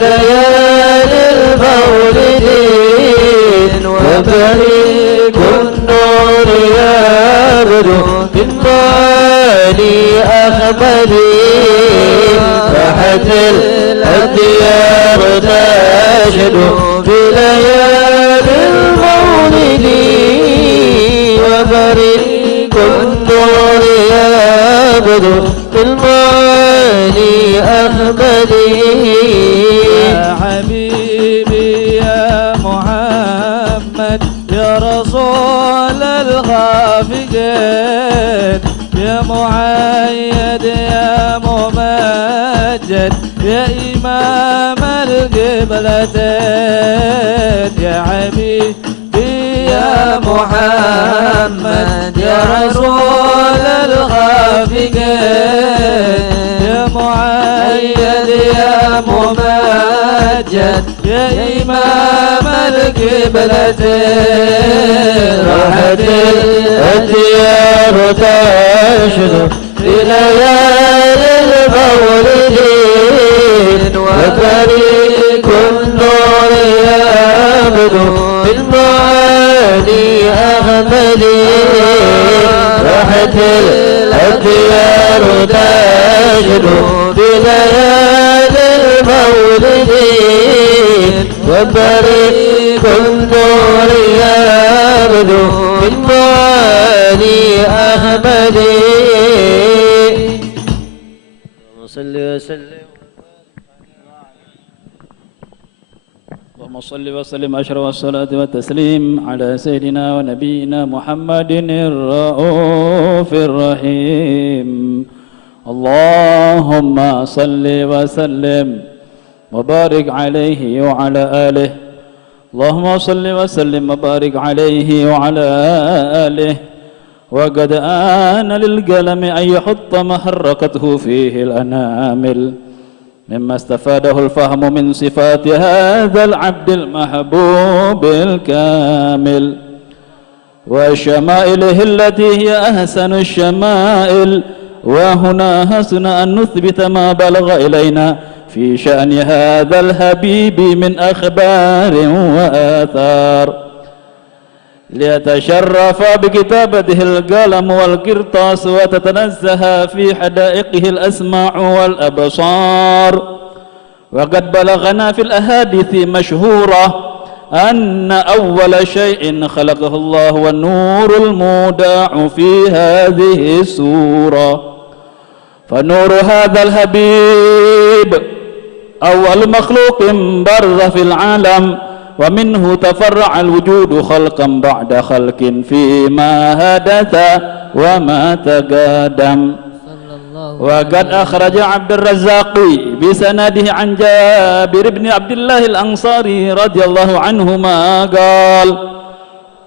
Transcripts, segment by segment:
ليالي المولدين وبريق النور يبدو من مالي أخمدي راحت الديار تشهد بليالي المولدين وبريق النور يبدو من مالي أخمدي يا حبيبي يا محمد يا رسول الخافقين يا مؤيد يا ممجد يا إمام القبلتين يا حبيبي يا محمد يا رسول الخافقين يا مؤيد يا ممجد يا إمام القبلتين راحت الديار تشهد بليالي المولدين وبريق النور يبدو من مالي أغمدي راحت الديار تشهد بليالي المولدين وبريق النور يبدو من مالي أحمدي صل وسلم اللهم صل وسلم أشرف الصلاة والتسليم على سيدنا ونبينا محمد الرؤوف الرحيم اللهم صل وسلم وبارك عليه وعلى آله اللهم صل وسلم وبارك عليه وعلى آله وقد آن للقلم أن يحط ما حركته فيه الأنامل مما استفاده الفهم من صفات هذا العبد المحبوب الكامل وشمائله التي هي أحسن الشمائل وهنا حسن أن نثبت ما بلغ إلينا في شأن هذا الحبيب من أخبار وآثار ليتشرف بكتابته القلم والقرطاس وتتنزه في حدائقه الأسماع والأبصار وقد بلغنا في الأحاديث مشهورة أن أول شيء خلقه الله والنور المودع في هذه السورة فنور هذا الحبيب أول مخلوق برز في العالم ومنه تفرع الوجود خلقا بعد خلق فيما حدث وما تقدم وقد أخرج عبد الرزاق بسنده عن جابر بن عبد الله الأنصاري رضي الله عنهما قال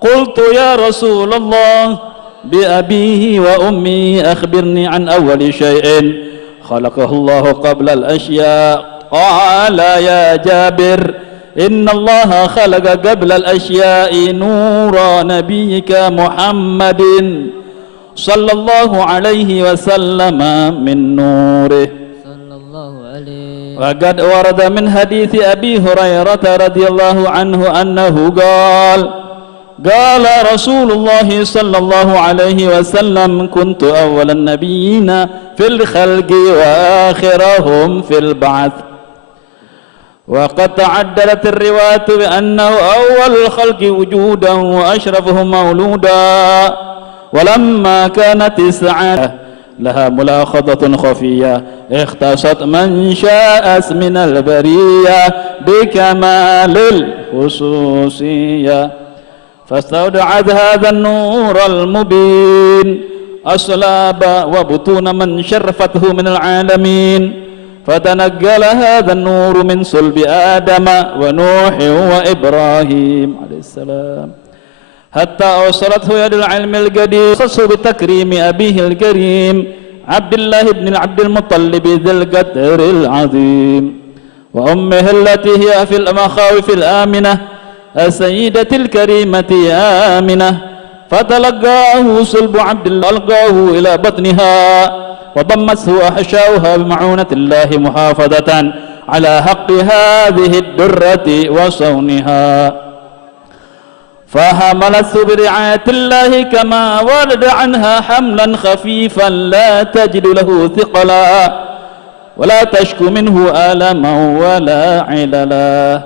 قلت يا رسول الله بأبيه وأمي أخبرني عن أول شيء خلقه الله قبل الأشياء قال يا جابر إن الله خلق قبل الأشياء نور نبيك محمد صلى الله عليه وسلم من نوره وقد ورد من حديث أبي هريرة رضي الله عنه أنه قال قال رسول الله صلى الله عليه وسلم كنت أول النبيين في الخلق وآخرهم في البعث وقد تعددت الروايات بأنه أول الخلق وجودا وأشرفهم مولودا ولما كانت السعادة لها ملاحظة خفية اختصت من شاء من البرية بكمال الخصوصية فاستودعت هذا النور المبين أصلاب وبطون من شرفته من العالمين فتنقل هذا النور من صلب آدم ونوح وإبراهيم عليه السلام حتى أوصلته يد العلم القديم خصه بتكريم أبيه الكريم عبد الله بن عبد المطلب ذي القدر العظيم وأمه التي هي في المخاوف الآمنة السيدة الكريمة آمنة فتلقاه صلب عبد الله ألقاه إلى بطنها وضمته أحشاؤها بمعونة الله محافظة على حق هذه الدرة وصونها، فحملت برعاية الله كما ورد عنها حملا خفيفا لا تجد له ثقلا ولا تشكو منه آلما ولا عللا،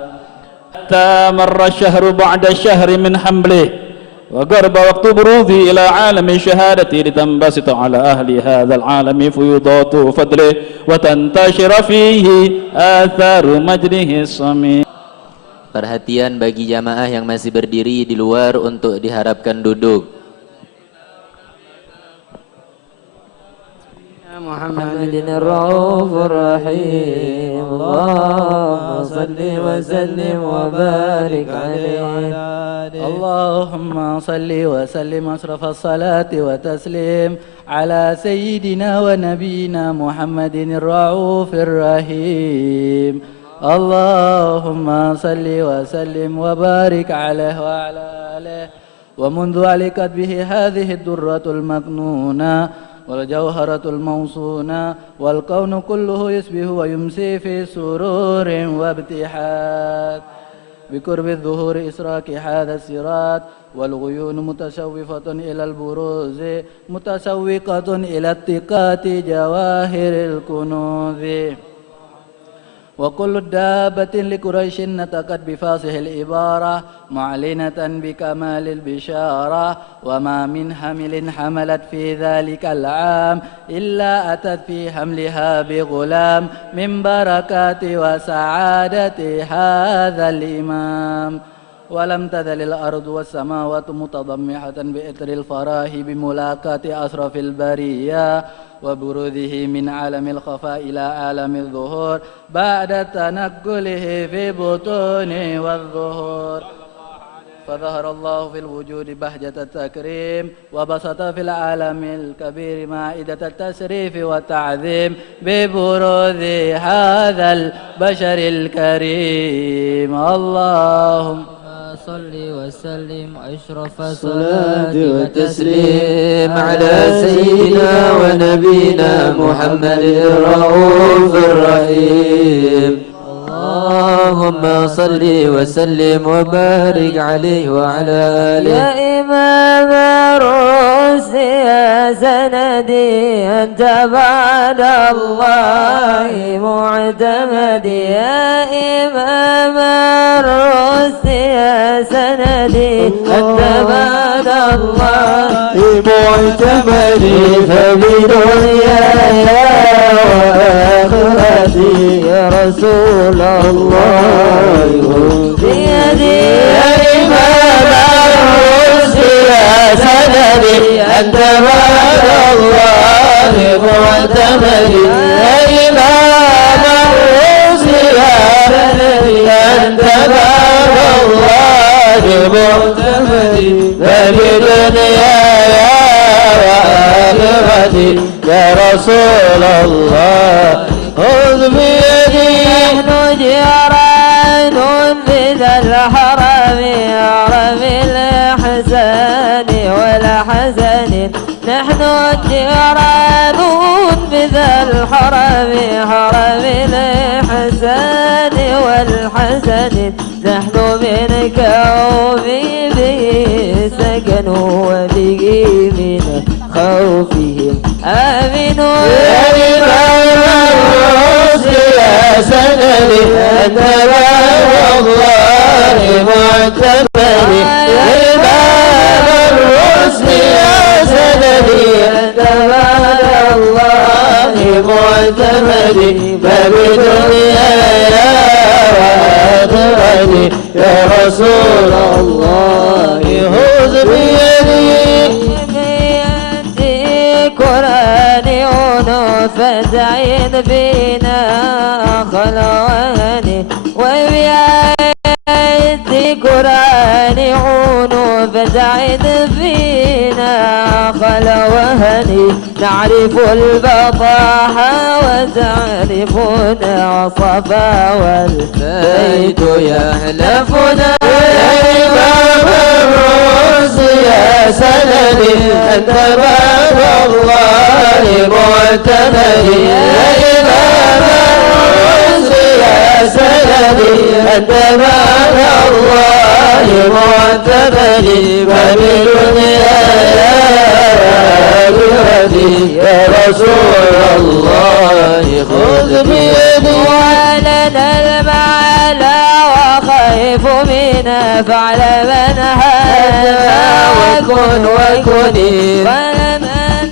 حتى مر الشهر بعد الشهر من حمله وقرب وقت بروزه إلى عالم الشهادة لتنبسط على أهل هذا العالم فيوضات فضله وتنتشر فيه آثار مجده الصميم. Perhatian bagi jamaah yang masih berdiri di luar untuk diharapkan duduk. محمد الرؤوف الرحيم اللهم صل وسلم وبارك عليه اللهم صل وسلم أشرف الصلاة وتسليم على سيدنا ونبينا محمد الرؤوف الرحيم اللهم صل وسلم وبارك عليه وعلى آله ومنذ علقت به هذه الدرة المكنونة والجوهرة الموصونة والكون كله يصبح ويمسي في سرور وابتحاد بقرب الظهور إسراك هذا الصراط والغيون متشوفة إلى البروز متشوقة إلى اتقاء جواهر الكنوز وكل دابة لقريش نطقت بفاصح العبارة معلنة بكمال البشارة وما من حمل حملت في ذلك العام إلا أتت في حملها بغلام من بركات وسعادة هذا الإمام ولم تزل الأرض والسماوات متضمحة بإثر الفرح بملاقاة أشرف البرية وبروزه من عالم الخفاء إلى عالم الظهور بعد تنقله في بطون والظهور فظهر الله في الوجود بهجة التكريم وبسط في العالم الكبير مائدة التشريف والتعظيم ببروز هذا البشر الكريم اللهم صل وسلم أشرف الصلاة الصلاة والتسليم على سيدنا ونبينا محمد الرؤوف الرحيم اللهم صل وسلم وبارك عليه وعلى آله يا إمام الرسل يا سندي أنت بعد الله معتمدي يا إمام الرسل يا سندي أنت بعد الله معتمدي فبدنياي وآخرتي يا رسول الله بيدي يا إمام الرسل يا سندي أنت بعد الله معتمدي يا إمام الرسل يا سندي أنت بعد الله معتمدي فبدنياي وآخرتي يا رسول الله خذ بيدي نحن جيران بذا الحرم حرم الإحسان والحسن نحن جيران بذا الحرم حرم الإحسان والحسن نحن من كوم به سكنوا وبه من خوفهم آمنوا يا إمام الرسل يا سندي أنت باب الله معتمدي يا إمام الرسل يا سندي أنت باب الله معتمدي فبدنياي وآخرتي يا رسول الله خذ بيدي قرآن فتعين بنا خلواني وبآيات قرآن فتعين فينا خلواني نعرف البطاحة وتعرفنا الصفا والبيت يحلفنا يا إمام الرسل يا سندي أنت باب الله معتمدي يا إمام الرسل يا سندي أنت بعد الله معتمدي فبدنيا يا آخرتي يا رسول الله خذ بيدي ولنا المعلى وخيف منا فاعلم من هذا وكن وكني ولمن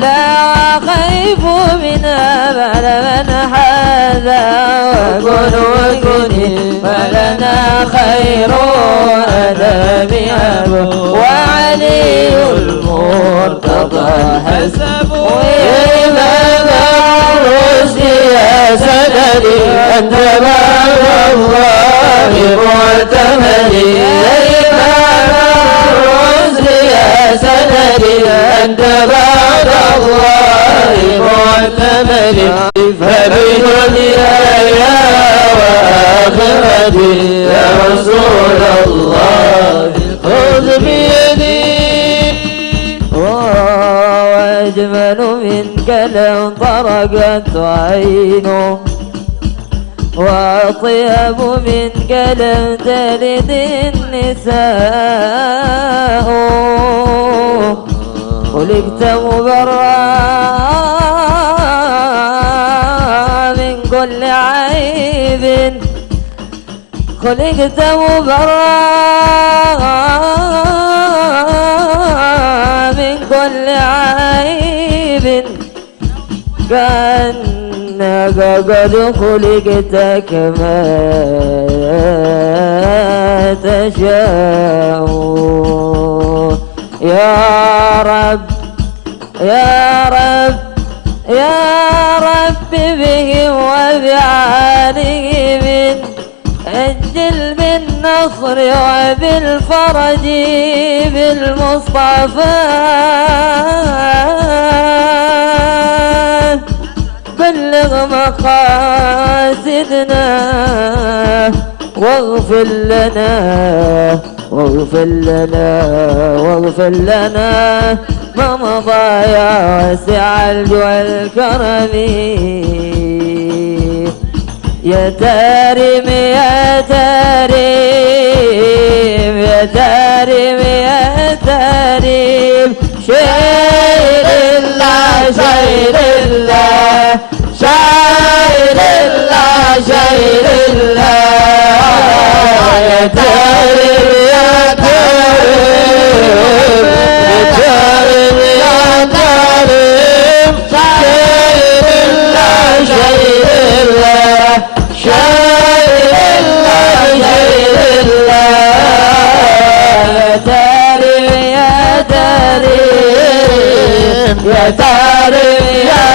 لا خيف منا فاعلم من هذا وكن وكني ولنا خير أدب وعلي المرتضى حسبه إمام الرشد يا سندي أنت بعد الله معتمدي إمام الرشد يا سندي أنت بعد الله معتمدي فبدنياي وآخرتي يا رسول الله خذ بيدي وأجمل منك لو طرقت عينه وأطيب منك لم تلد النساء خلقت مبرأ من كل عيب خلقت مبرأ من كل عيب كأنك قد خلقت كما تشاء يا رب يا رب يا رب بهم وبعالهم أجل بالنصر وبالفرج بالمصطفى بلغ مقاصدنا واغفر لنا واغفر لنا واغفر لنا ما مضى يا واسع الجود والكرم يا تارم يا تارم يا تارم يا تارم شاير الله شاير الله شاير الله شاير الله يا تارم يا تارم يا تارم يا تارم شاير الله شاير الله شاير الله شاير الله يا تارم يا تارم يا تارم يا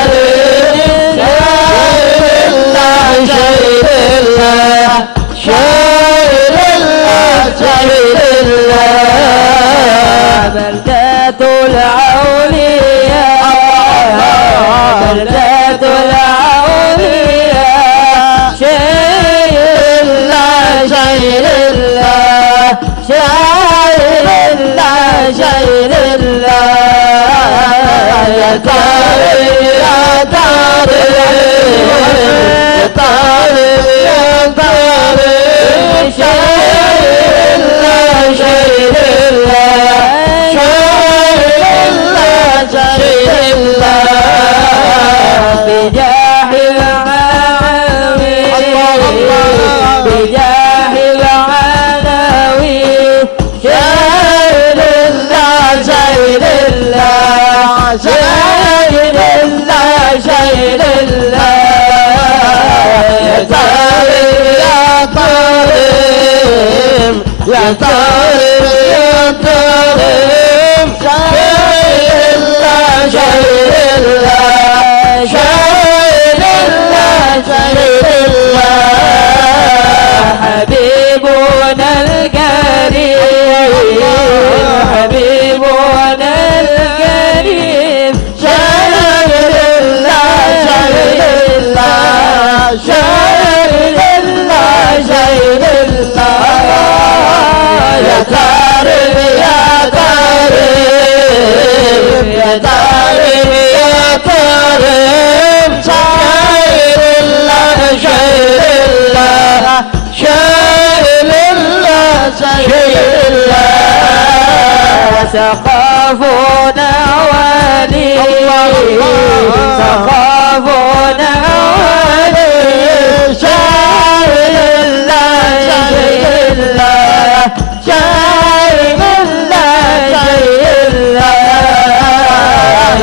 شاير الله شاير الله بلدة الأولياء بلدة الأولياء شاير الله شاير الله شاير الله شاير الله يا تارم يا تارم يا تارم يا تارم شاير الله شاير الله شاير الله شاير الله بجاه العالمي بجاه العالمي شاير الله شاير الله شاير الله شاير الله يا تارم يا تارم يا تارم يا تارم شاير الله شاير الله شاير الله شاير الله حبيبنا الكريم حبيبنا الكريم شاير الله شاير الله شاير الله شاير الله يا شيء الله سقافنا ولي سقافنا ولي شاعر الله شيء الله شاعر الله شيء الله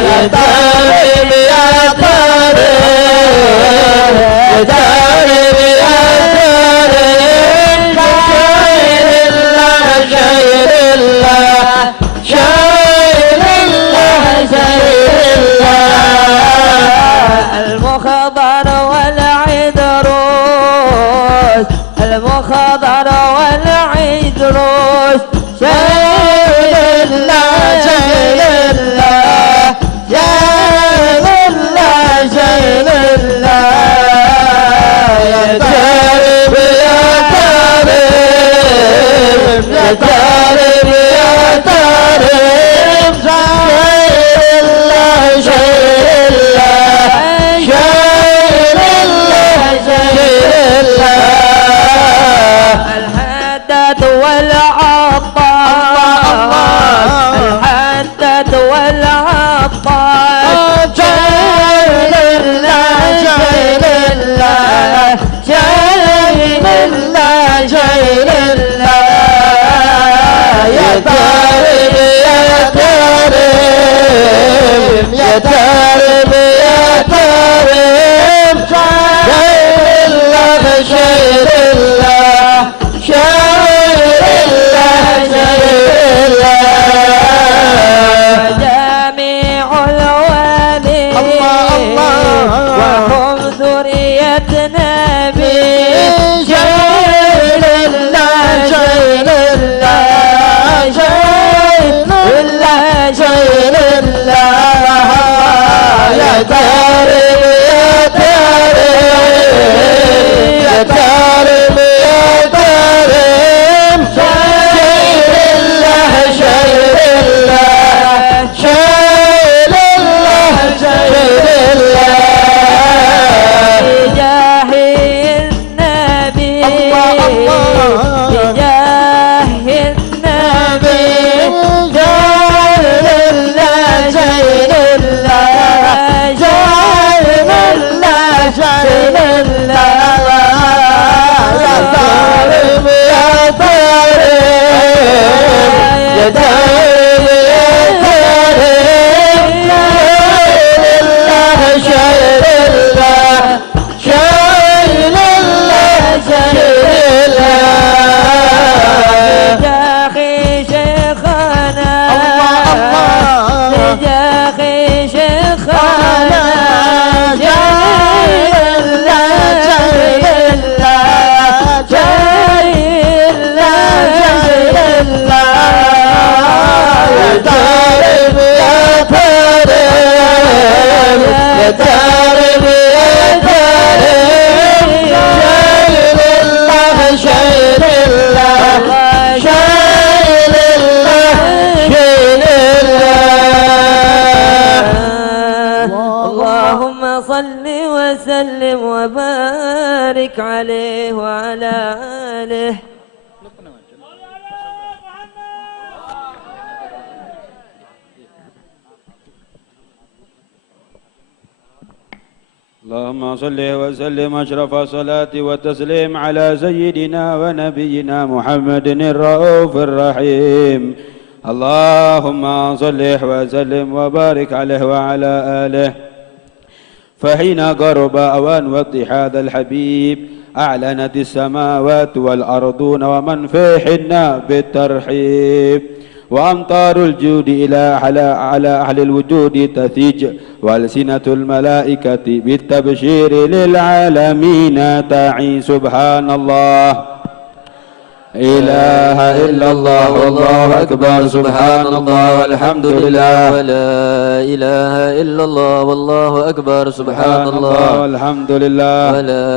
يا طالب يا طالب يا طالب يا طالب شاعر الله شاعر الله شاعر الله المخضر والعذروس المخضر والعذروس شاعر الله شاعر الله شاعر الله شاعر الله يا طالب يا طالب يا طالب يا طالب شاعر الله شاعر الله شاعر الله شاعر الله الحداد والعطار الحداد والعطار شاعر الله شاعر الله شاعر الله شاعر الله يا طالب يا طالب يا طالب يا طالب شاعر الله شاعر الله شاعر الله شاعر الله جميع الوالي وهم ذرية نبي شاعر الله شاعر الله شاعر الله شاعر الله يا طالب يا طالب يا طالب يا طالب شاعر الله شاعر الله شاعر الله شاعر الله بجاه النبي بجاه النبي شاعر الله شاعر الله شاعر الله شاعر الله يا طالب يا طالب يا طالب يا طالب شاعر الله شاعر الله شاعر الله بجاه شيخنا بجاه شيخنا شاعر الله شاعر الله شاعر الله شاعر الله يا طالب يا طالب يا طالب يا طالب شاعر الله شاعر الله شاعر الله اللهم صل وسلم وبارك عليه وعلى آله. اللهم صل وسلم أشرف الصلاة والتسليم على سيدنا ونبينا محمد الرؤوف الرحيم. اللهم صل وسلم وبارك عليه وعلى آله. فحين قرب أوان وقت هذا الحبيب أعلنت السماوات والأرضون ومن فيهن بالترحيب، وأمطار الجود على أهل الوجود تثيج، وألسنة الملائكة بالتبشير للعالمين تعي. سبحان الله إله إلا الله والله أكبر. سبحان الله والحمد لله ولا إله إلا الله والله أكبر. سبحان الله والحمد لله ولا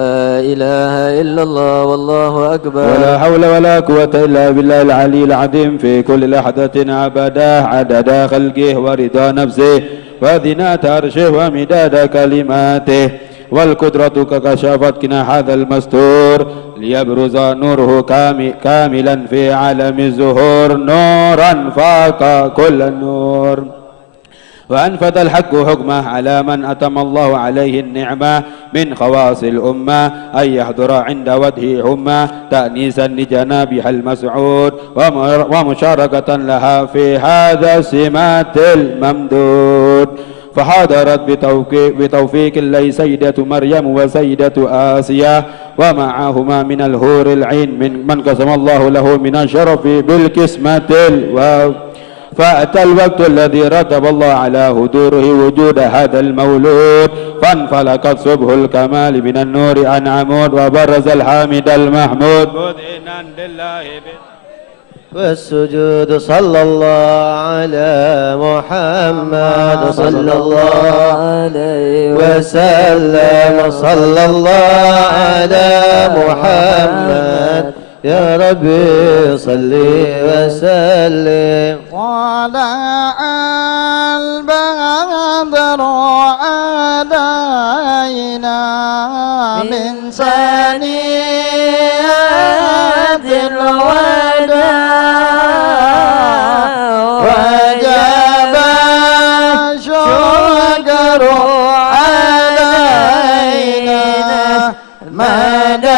إله إلا الله والله أكبر. ولا حول ولا قوة إلا بالله العلي العظيم في كل لحظة أبدا عدد خلقه ورضا نفسه وزنة عرشه ومداد كلماته. والقدرة ككشفتنا هذا المستور ليبرز نوره كاملا في عالم الزهور نورا فاق كل النور وأنفذ الحق حكمه على من أتم الله عليه النعمة من خواص الأمة أن يحضر عند وجهه همة تأنيسا لجنابها المسعود ومشاركة لها في هذا السمات الممدود فحضرت بتوفيق الله سيدة مريم وسيدة آسيا ومعهما من الهور العين من قسم الله له من الشرف بالقسمة فأتى الوقت الذي رتب الله على حضوره وجود هذا المولود فانفلقت صبح الكمال من النور عن عمود وبرز الحامد المحمود مذعنا لله والسجود صلى الله على محمد صلى الله عليه وسلم صلى الله على محمد يا ربي صل وسلم طلع البدر علينا من ثنيات الوداع وجب الشكر علينا مدى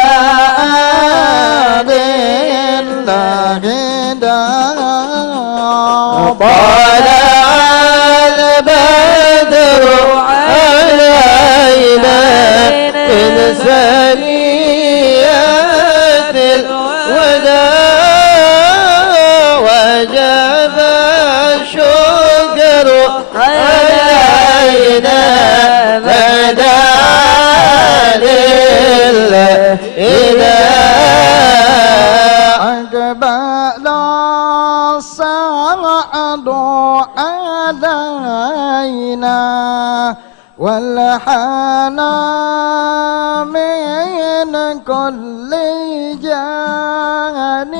والحنا من كل جانب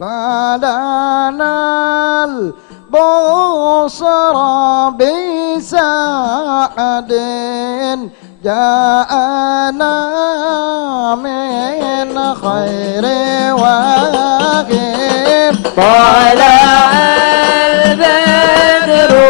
فلنا البصر بسعد جاءنا من خير واغب طلع البدر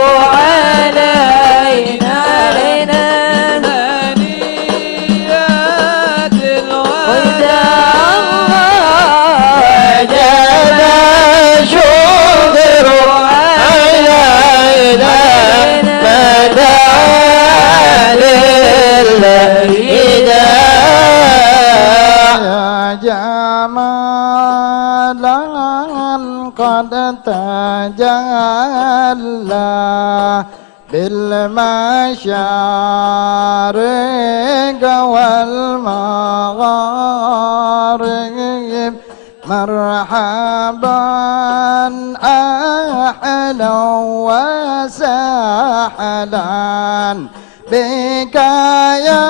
تجلى بالمشارق والمغارب مرحبا أهلا وسهلا بك يا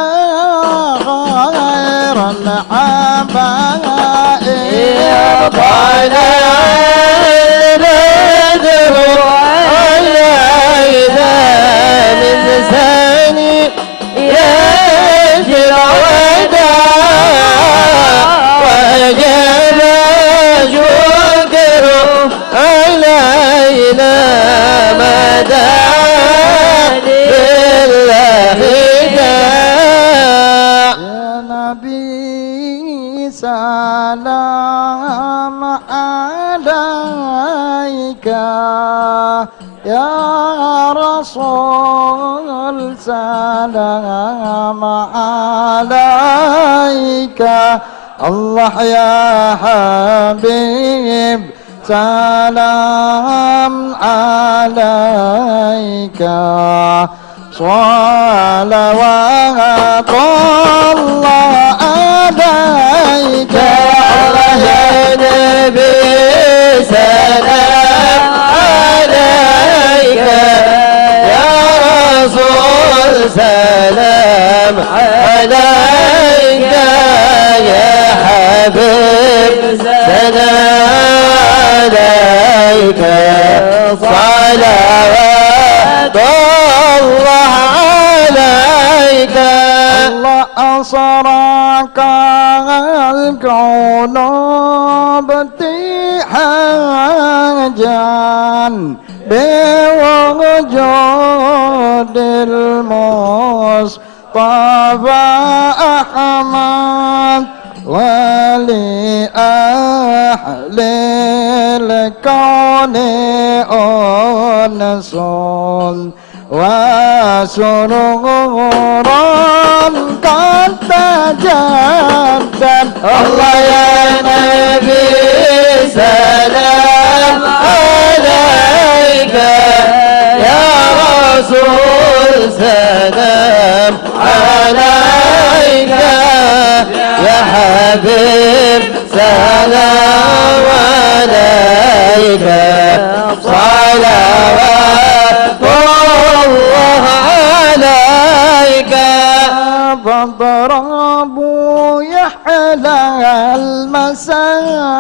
خير الحبائب سلام عليك يا رسول سلام عليك الله يا حبيب سلام عليك صلوات الله عليك الله يا نبي سلام عليك يا رسول سلام عليك يا حبيب سلام عليك صلوات الله عليك صرك الكون ابتهاجا بوجود المصطفى أحمد ولأهل الكون أنس وسرورا قد تجدد. الله يا نبي سلام عليك، يا رسول سلام عليك، يا حبيب سلام عليك، صلوات الله عليك. فاضربوا يحلى المساني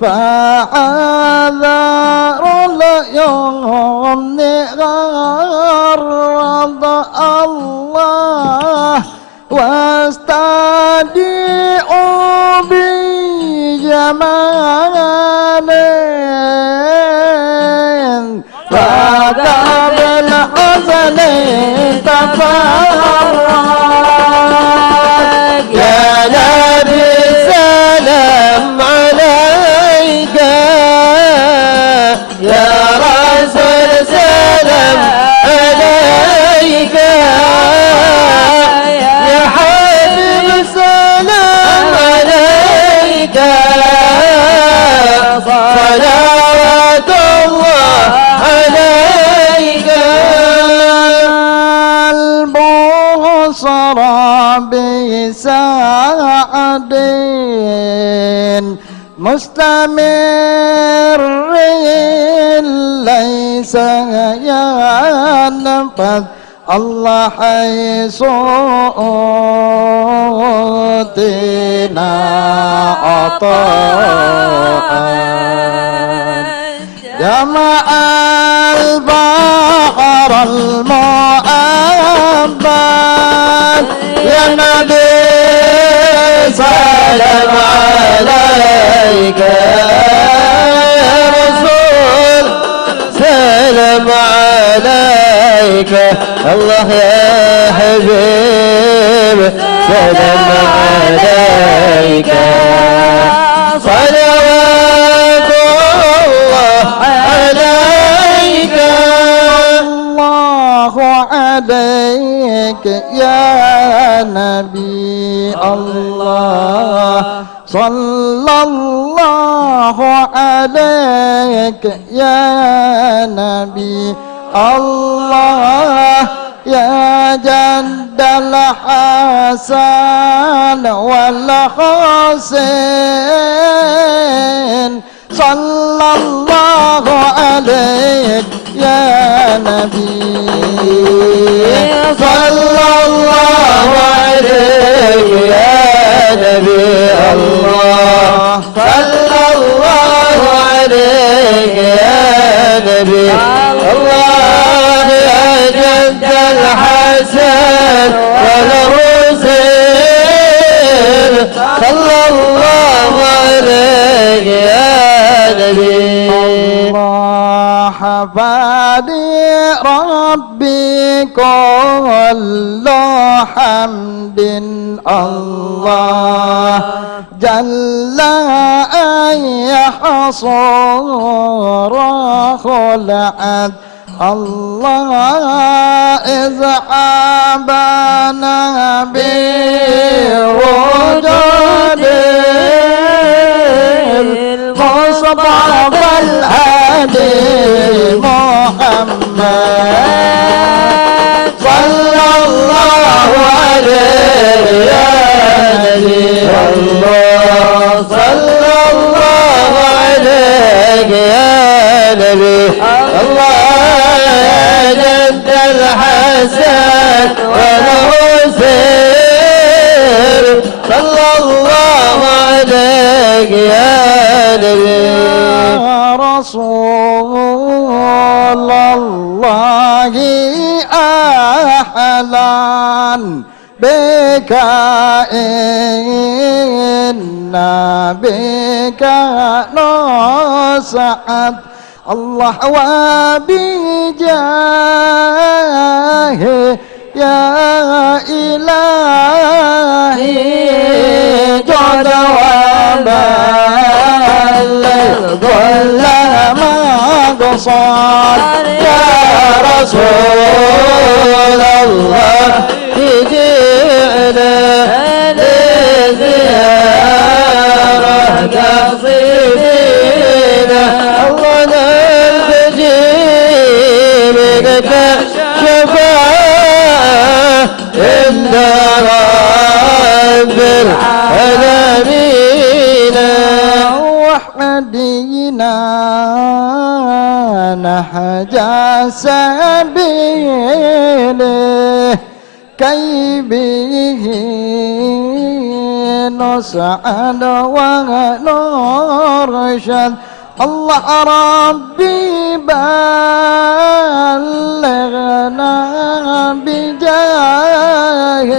فعذر اليوم غرض الله واستدعوا بجمال فقبل حزن تفرق. يا نبي سلام عليك، يا رسول سلام عليك، يا حبيب سلام عليك، صلوات الله عليك. البصر بسعد مستمر ليس ينفذ الله حيث أوتينا عطاء. جمع البحر المؤبد يا نبي سلام عليك، يا رسول سلام عليك، الله يا حبيب سلام عليك، صلوات الله عليك. الله عليك يا نبي الله، صلى الله عليك يا نبي الله، يا جد الحسن والحسين، صلى الله عليك يا نبي، صلى الله عليك يا نبي الله، صلى الله عليك يا نبي الله، يا جد الحسن والحسين، صلى الله عليك يا نبي الله. حفادي ربي كل حمد الله جل أن يحصر خلعت الله إذ عابنا بوجود المصطفى الهادي محمد، صلى الله عليه يا نبي الله، صلى الله عليك يا نبي الله، يا جد الحسن والحسين، صلى الله عليك يا نبي يا رسول الله. بك إنا بك نسعد الله وبجاه يا إلهي جود وبلغ كل مقصود يا رسول الله جئنا لزيارة قصيدنا الله نلتجي منك شفاعة عند رب العالمين واحمدنا نهج سبيله كي به نسعد ونرشد الله ربي بلغنا بجاهه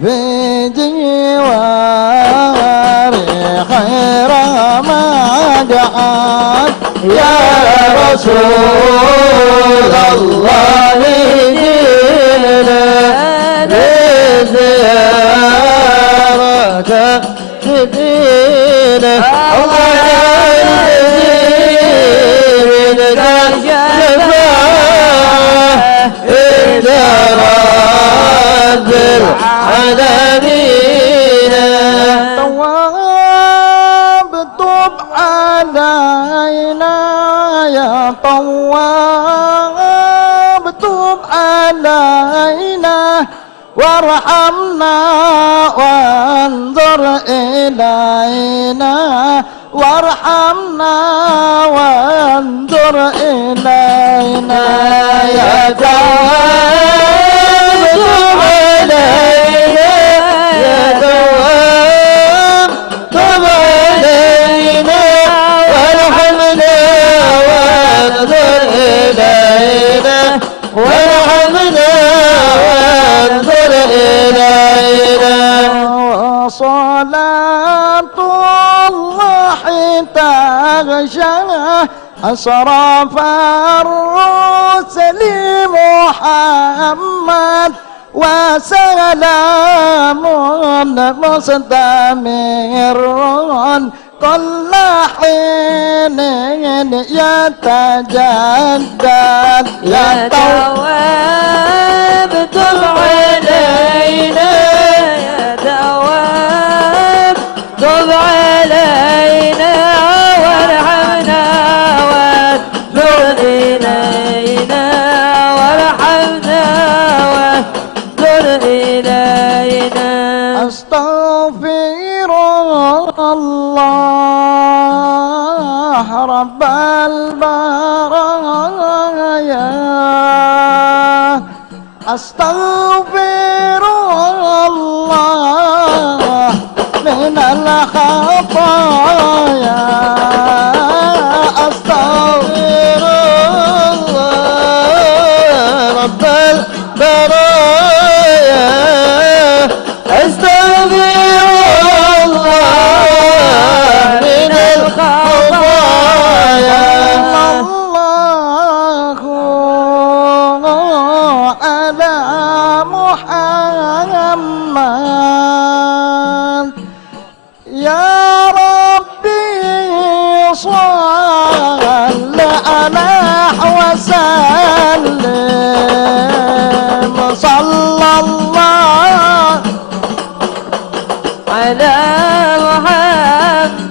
في جوار خير ما جعل يا رسول الله جئنا لزيارة سيدنا الله يجزيك شفاعة عند رب العالمين تواب تب علينا يا تواب تب علينا وارحمنا وانظر إلينا وارحمنا وانظر إلينا يا تواب تب علينا يا تواب تب علينا وارحمنا وانظر إلينا وارحمنا وانظر إلينا وصلاة الله تغشى أشرف الرسل محمد وسلام مستمر كل حين يتجدد يا تواب تب علينا يا تواب تب علينا وارحمنا وانظر إلينا وارحمنا وانظر إلينا أستغفر الله رب البرايا أستغفر الله من الخطايا أستغفر الله رب البرايا أستغفر الله من الخطايا الله على محمد يا ربي صل عليه وسلم صلى الله على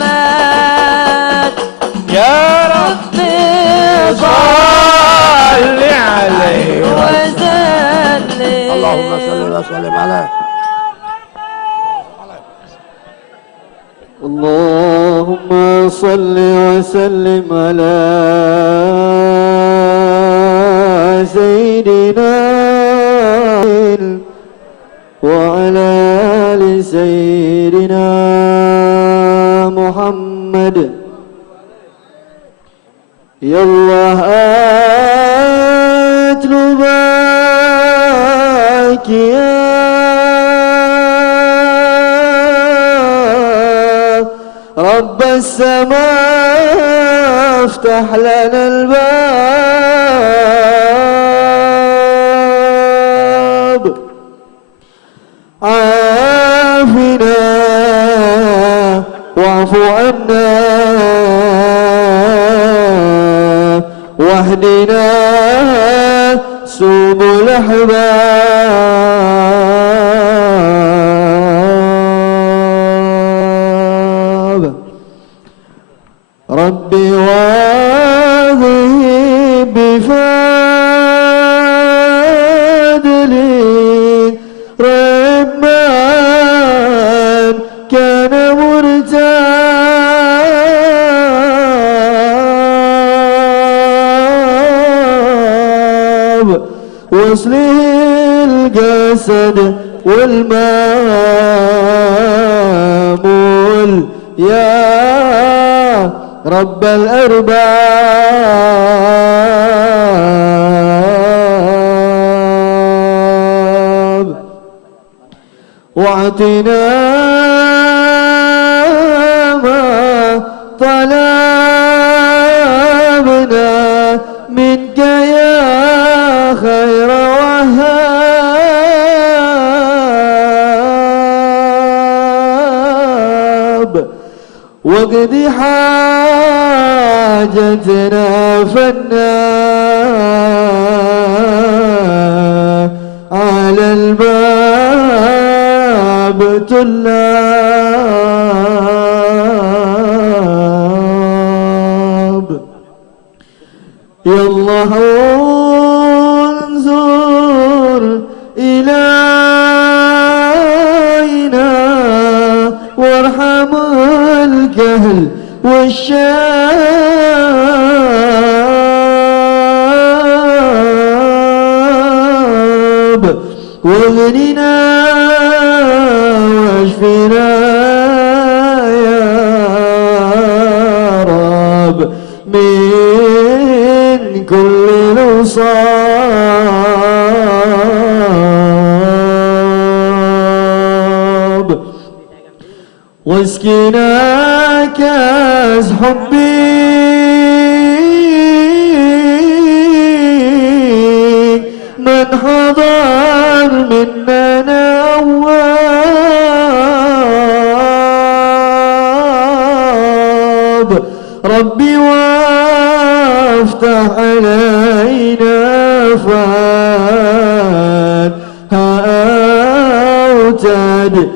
محمد يا ربي صل عليه وسلم اللهم صل وسلم عليه اللهم صل وسلم على سيدنا وعلى آل سيدنا محمد يا الله أتلو باكيا رب السماء افتح لنا الباب عافنا واعف عنا واهدنا سبل الأحباب ربي واذهب بفضلك رحمن كان مرتاب واصله الجسد والمامول يا رب الأرباب واعطنا ما طلبنا منك يا خير وهاب واقض حاجتنا فنا على الباب تلاب يا الله انظر إلينا وارحم الجهل والشاب واغننا واشفنا يا رب من كل نصاب واسقنا كاس حبي من حضر مننا أواب ربي وافتح علينا فتحا أوتاد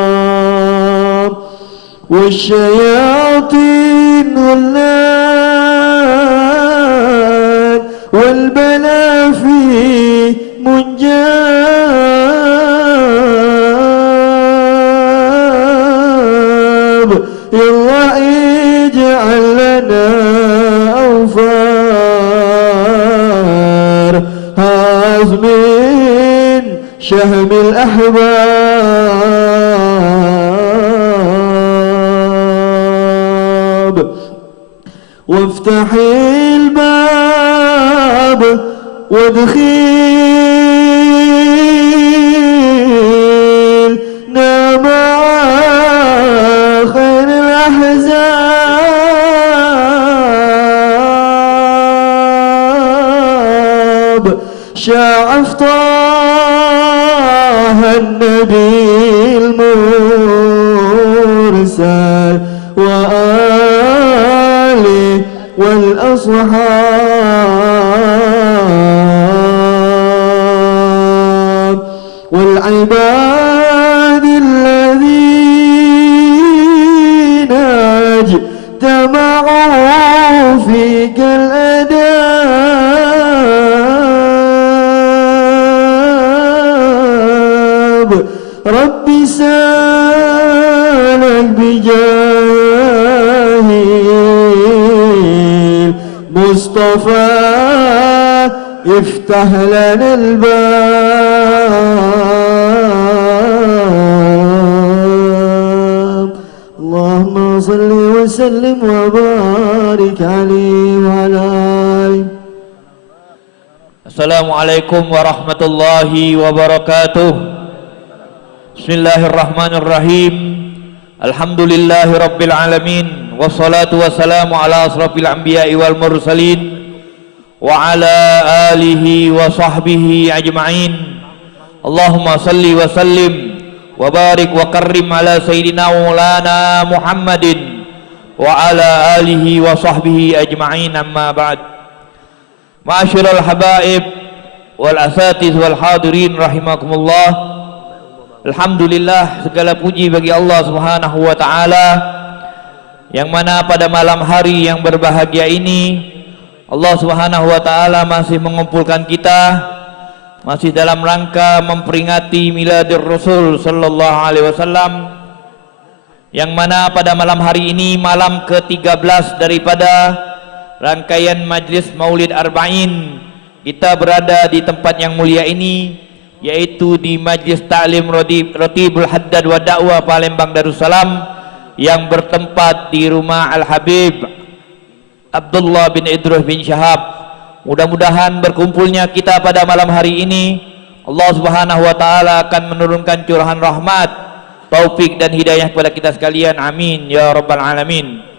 وأوطان والشياطين غلان والبلا فيه منجاب يا الله اجعل لنا أوفار هازم شهم الأحباب وافتح الباب وادخلنا مع خير الأحزاب شاع طه النبي المرسل وآله والأصحاب والعباد الذين اجتمعوا فيك الأداب ربي سالك بجاهي مصطفى افتح لنا الباب اللهم صل وسلم وبارك عليه وعلى آله Assalamualaikum warahmatullahi wabarakatuh. Bismillahirrahmanirrahim. Alhamdulillahi rabbil alamin. Wassalatu wassalamu ala asrafil anbiya'i wal mursalin wa ala alihi wa sahbihi ajma'in. Allahumma salli wa sallim wa barik wa karrim ala sayyidina maulana Muhammadin wa ala alihi wa sahbihi ajma'in, amma ba'd. Ma'asyiral habaib wal asatiz wal hadirin rahimakumullah. Alhamdulillah, segala puji bagi Allah Subhanahu wa taala yang mana pada malam hari yang berbahagia ini Allah Subhanahu wa taala masih mengumpulkan kita masih dalam rangka memperingati miladir Rasul sallallahu alaihi wasallam, yang mana pada malam hari ini malam ke-13 daripada rangkaian majlis Maulid Arba'in, kita berada di tempat yang mulia ini, yaitu di Majlis Ta'lim Ratibul Haddad wa Da'wah Palembang Darussalam, yang bertempat di rumah Al-Habib Abdullah bin Idrus bin Syahab. Mudah-mudahan berkumpulnya kita pada malam hari ini Allah Subhanahu wa taala akan menurunkan curahan rahmat, taufik dan hidayah kepada kita sekalian. Amin ya rabbal alamin.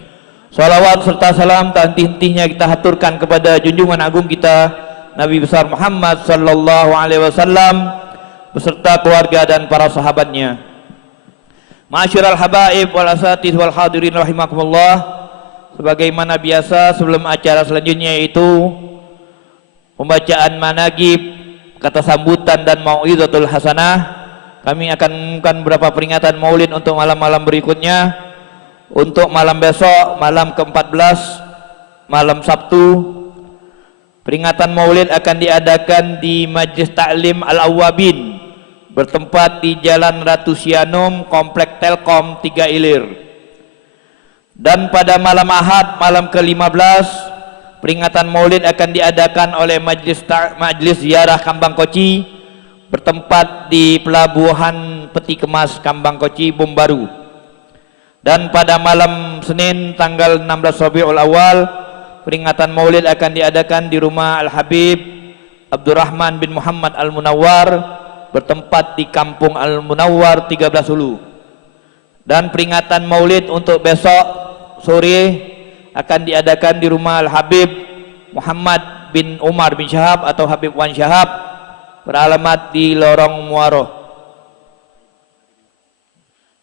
Salawat serta salam tak henti-hentinya kita haturkan kepada junjungan agung kita Nabi besar Muhammad sallallahu alaihi wasallam beserta keluarga dan para sahabatnya. Ma'asyiral habaib wal asatiz wal hadirin rahimakumullah. Sebagaimana biasa, sebelum acara selanjutnya yaitu pembacaan managib, kata sambutan dan mau'izatul hasanah, kami akan mengumumkan beberapa peringatan Maulid untuk malam-malam berikutnya. Untuk malam besok, malam ke-14, malam Sabtu, peringatan Maulid akan diadakan di Majlis Ta'lim Al-Awwabin, bertempat di Jalan Ratu Sianum, Komplek Telkom 3 Ilir. Dan pada malam Ahad, malam ke-15, peringatan Maulid akan diadakan oleh Majlis Ziarah Kambang Koci, bertempat di Pelabuhan Peti Kemas Kambang Koci, Bombaru. Dan pada malam Senin tanggal 16 Rabiul Awal, peringatan Maulid akan diadakan di rumah Al-Habib Abdurrahman bin Muhammad Al-Munawwar, bertempat di Kampung Al-Munawwar 13 Hulu. Dan peringatan Maulid untuk besok sore akan diadakan di rumah Al-Habib Muhammad bin Umar bin Syahab atau Habib Wan Syahab, beralamat di Lorong Muaroh.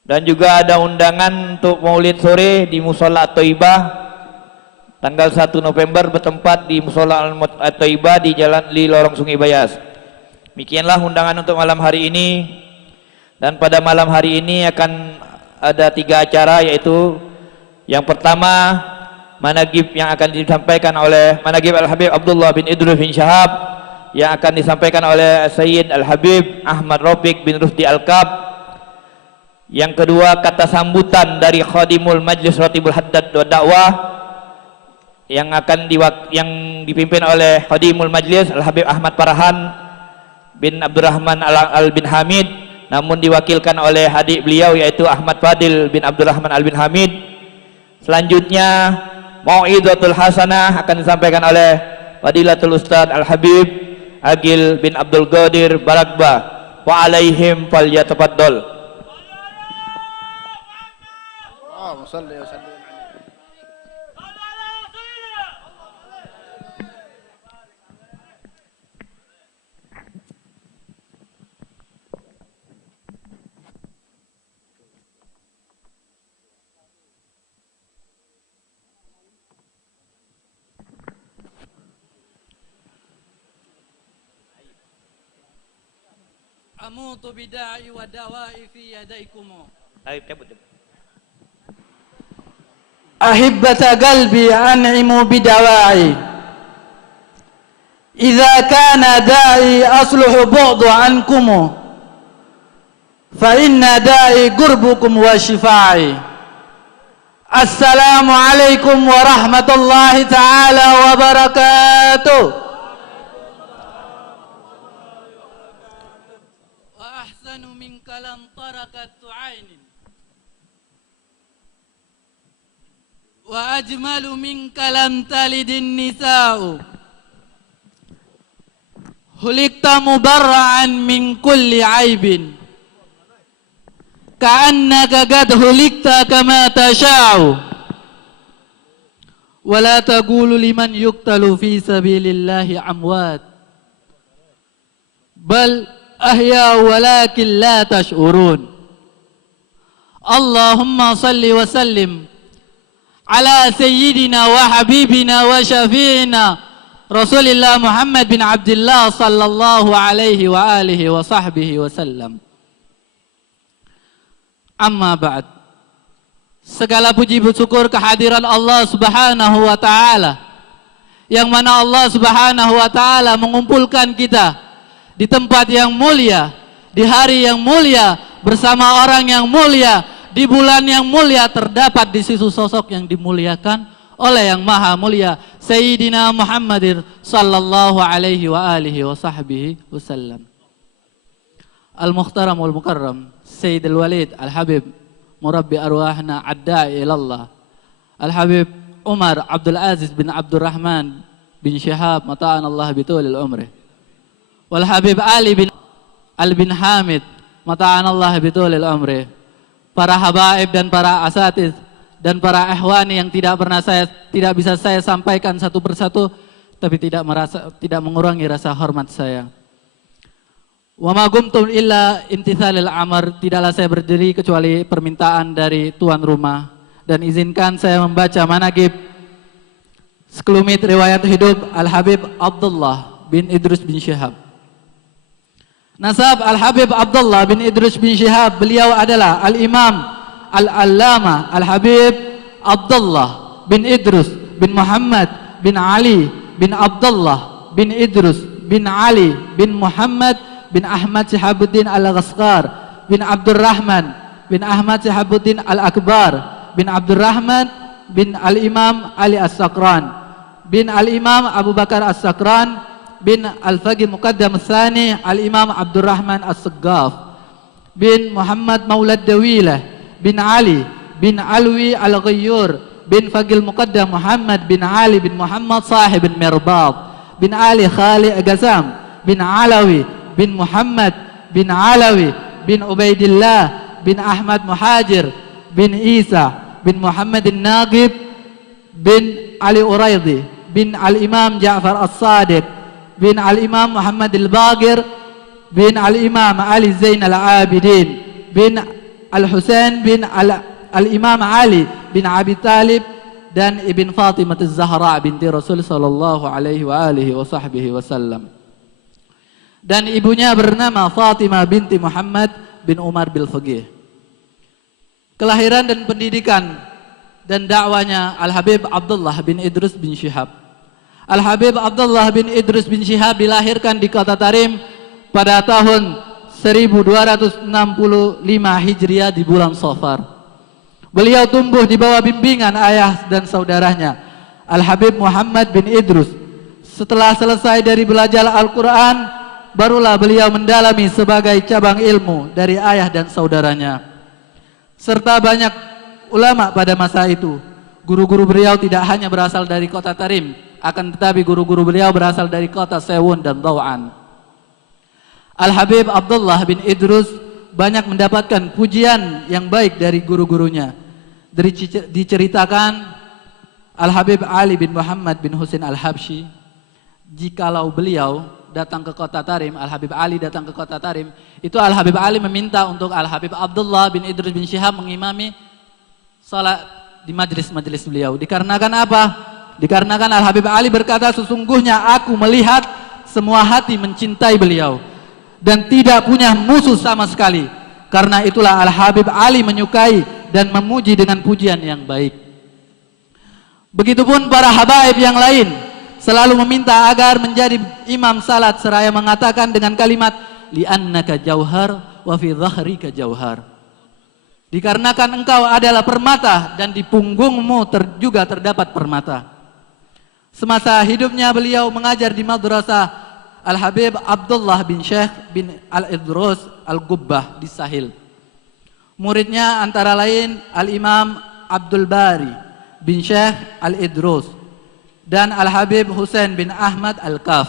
Dan juga ada undangan untuk Maulid sore di Musola At-Thaibah tanggal 1 November, bertempat di Musola At-Thaibah di Jalan Li Lorong Sungai Bayas. Demikianlah undangan untuk malam hari ini. Dan pada malam hari ini akan ada 3 acara, yaitu yang pertama managib yang akan disampaikan oleh Managib Al-Habib Abdullah bin Idrus bin Syahab, yang akan disampaikan oleh Sayyid Al-Habib Ahmad Rafiq bin Rusdi Al-Kab. Yang kedua, kata sambutan dari Khadimul Majlis Ratibul Haddad wa Da'wah, yang akan dipimpin oleh Khadimul Majlis Al-Habib Ahmad Parahan bin Abdurrahman Al bin Hamid, namun diwakilkan oleh adik beliau yaitu Ahmad Fadil bin Abdurrahman Al bin Hamid. Selanjutnya mau'izatul hasanah akan disampaikan oleh Fadilatul Ustadz Al-Habib Agil bin Abdul Qadir Barakbah, wa alaihim falyatafaddal. صلي وسلم. Amutu bidai wa dawai fi yadaikumu. أحبة قلبي أنعم بدواعي إذا كان داعي أصلح بعض عنكم فإن داعي قربكم وشفاعي. السلام عليكم ورحمة الله تعالى وبركاته. وأحسن منك لم تركت عين وأجمل منك لم تلد النساء. Hulikta mubarra'an min kulli aibin ka'annaka qad hulikta kama tasha'u wa la taqulu liman yuqtalu fi sabilillahi amwat bal ahya walakin la tash'urun. Allahumma salli wa sallim ala sayyidina wa habibina wa syafi'ina Rasulillah Muhammad bin Abdullah sallallahu alaihi wa alihi wa sahbihi wasallam. Amma ba'd. Segala puji syukur kehadiran Allah Subhanahu wa taala, yang mana Allah Subhanahu wa taala mengumpulkan kita di tempat yang mulia, di hari yang mulia, bersama orang yang mulia, di bulan yang mulia, terdapat di situ sosok yang dimuliakan oleh yang maha mulia Sayyidina Muhammadin sallallahu alaihi wa alihi wa sahbihi wasallam. Al-Mukhtaram wal Mukarram Sayyid al-Walid al-Habib Murabbi arwahna adda'i ilallah Al-Habib Umar Abdul Aziz bin Abdurrahman bin Syihab mata'an Allah bitulil umri wal Habib Ali bin Al-Bin Hamid mata'an Allah bitulil umri. Para habaib dan para asatiz dan para ikhwani yang tidak bisa saya sampaikan satu persatu, tapi tidak mengurangi rasa hormat saya. Wa ma gumtum illa imtithalil amr, tidaklah saya berdiri kecuali permintaan dari tuan rumah, dan izinkan saya membaca manaqib sekelumit riwayat hidup Al-Habib Abdullah bin Idrus bin Syihab. Nasab Al-Habib Abdullah bin Idrus bin Syihab, beliau adalah Al-Imam Al-Allama Al-Habib Abdullah bin Idrus bin Muhammad bin Ali bin Abdullah bin Idrus bin Ali bin Muhammad bin Ahmad Syihabuddin Al-Ghaskar bin Abdurrahman bin Ahmad Syihabuddin Al-Akbar bin Abdurrahman bin Al-Imam Ali As-Sakran bin Al-Imam Abu Bakar As-Sakran bin Al-Faqih Muqaddam Tsani Al-Imam Abdurrahman As-Saggaf bin Muhammad Maulad Dawilah bin Ali bin Alwi Al-Ghayyur bin Faqih Muqaddam Muhammad bin Ali bin Muhammad Sahib bin Mirbad bin Ali Khali Agazam bin Alawi bin Muhammad bin Alawi bin Ubaidillah bin Ahmad Muhajir bin Isa bin Muhammad Naqib bin Ali Uraidi bin Al-Imam Ja'far As-Sadiq bin Al-Imam Muhammad Al-Baqir bin Al-Imam Ali Zain Al-Abidin bin Al-Husain bin Al-Imam Ali bin Abi Talib dan Ibn Fatimah Az-Zahra binti Rasul sallallahu alaihi wa alihi wa sahbihi wasallam. Dan ibunya bernama Fatimah binti Muhammad bin Umar bil Faqih. Kelahiran dan pendidikan dan dakwanya Al-Habib Abdullah bin Idrus bin Syihab. Al-Habib Abdullah bin Idrus bin Syihab dilahirkan di kota Tarim pada tahun 1265 Hijriah di bulan Safar. Beliau tumbuh di bawah bimbingan ayah dan saudaranya Al-Habib Muhammad bin Idrus. Setelah selesai dari belajar Al-Quran, barulah beliau mendalami sebagai cabang ilmu dari ayah dan saudaranya. Serta banyak ulama pada masa itu. Guru-guru beliau tidak hanya berasal dari kota Tarim, akan tetapi guru-guru beliau berasal dari kota Sewun dan Dawan. Al-Habib Abdullah bin Idrus banyak mendapatkan pujian yang baik dari guru-gurunya. Diceritakan Al-Habib Ali bin Muhammad bin Husain Al-Habsyi, jikalau beliau datang ke kota Tarim, Al-Habib Ali datang ke kota Tarim, itu Al-Habib Ali meminta untuk Al-Habib Abdullah bin Idrus bin Syihab mengimami salat di majlis-majlis beliau. Dikarenakan apa? Dikarenakan Al-Habib Ali berkata, sesungguhnya aku melihat semua hati mencintai beliau dan tidak punya musuh sama sekali. Karena itulah Al-Habib Ali menyukai dan memuji dengan pujian yang baik. Begitupun para habaib yang lain selalu meminta agar menjadi imam salat seraya mengatakan dengan kalimat li'annaka jauhar wa fi dhahrika jauhar. Dikarenakan engkau adalah permata dan di punggungmu juga terdapat permata. Semasa hidupnya beliau mengajar di madrasah Al-Habib Abdullah bin Syekh bin Al-Idrus Al-Gubbah di Sahil. Muridnya antara lain Al-Imam Abdul Bari bin Syekh Al-Idrus dan Al-Habib Husain bin Ahmad Al-Kaf.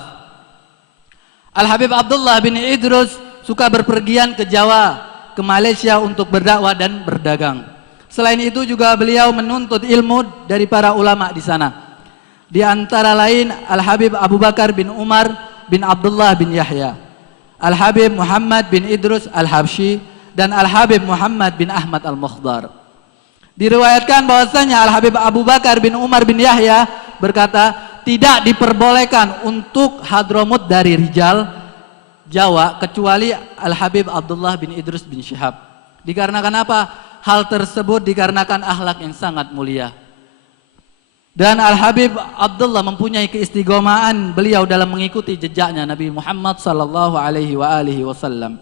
Al-Habib Abdullah bin Idrus suka berpergian ke Jawa, ke Malaysia untuk berdakwah dan berdagang. Selain itu juga beliau menuntut ilmu dari para ulama di sana. Di antara lain Al-Habib Abu Bakar bin Umar bin Abdullah bin Yahya, Al-Habib Muhammad bin Idrus Al-Habsyi, dan Al-Habib Muhammad bin Ahmad Al-Mukhdar. Diriwayatkan bahwasanya Al-Habib Abu Bakar bin Umar bin Yahya berkata, tidak diperbolehkan untuk Hadramut dari Rijal Jawa kecuali Al-Habib Abdullah bin Idrus bin Syihab. Dikarenakan apa? Hal tersebut dikarenakan akhlak yang sangat mulia. Dan Al-Habib Abdullah mempunyai keistiqomahan beliau dalam mengikuti jejaknya Nabi Muhammad sallallahu alaihi wasallam.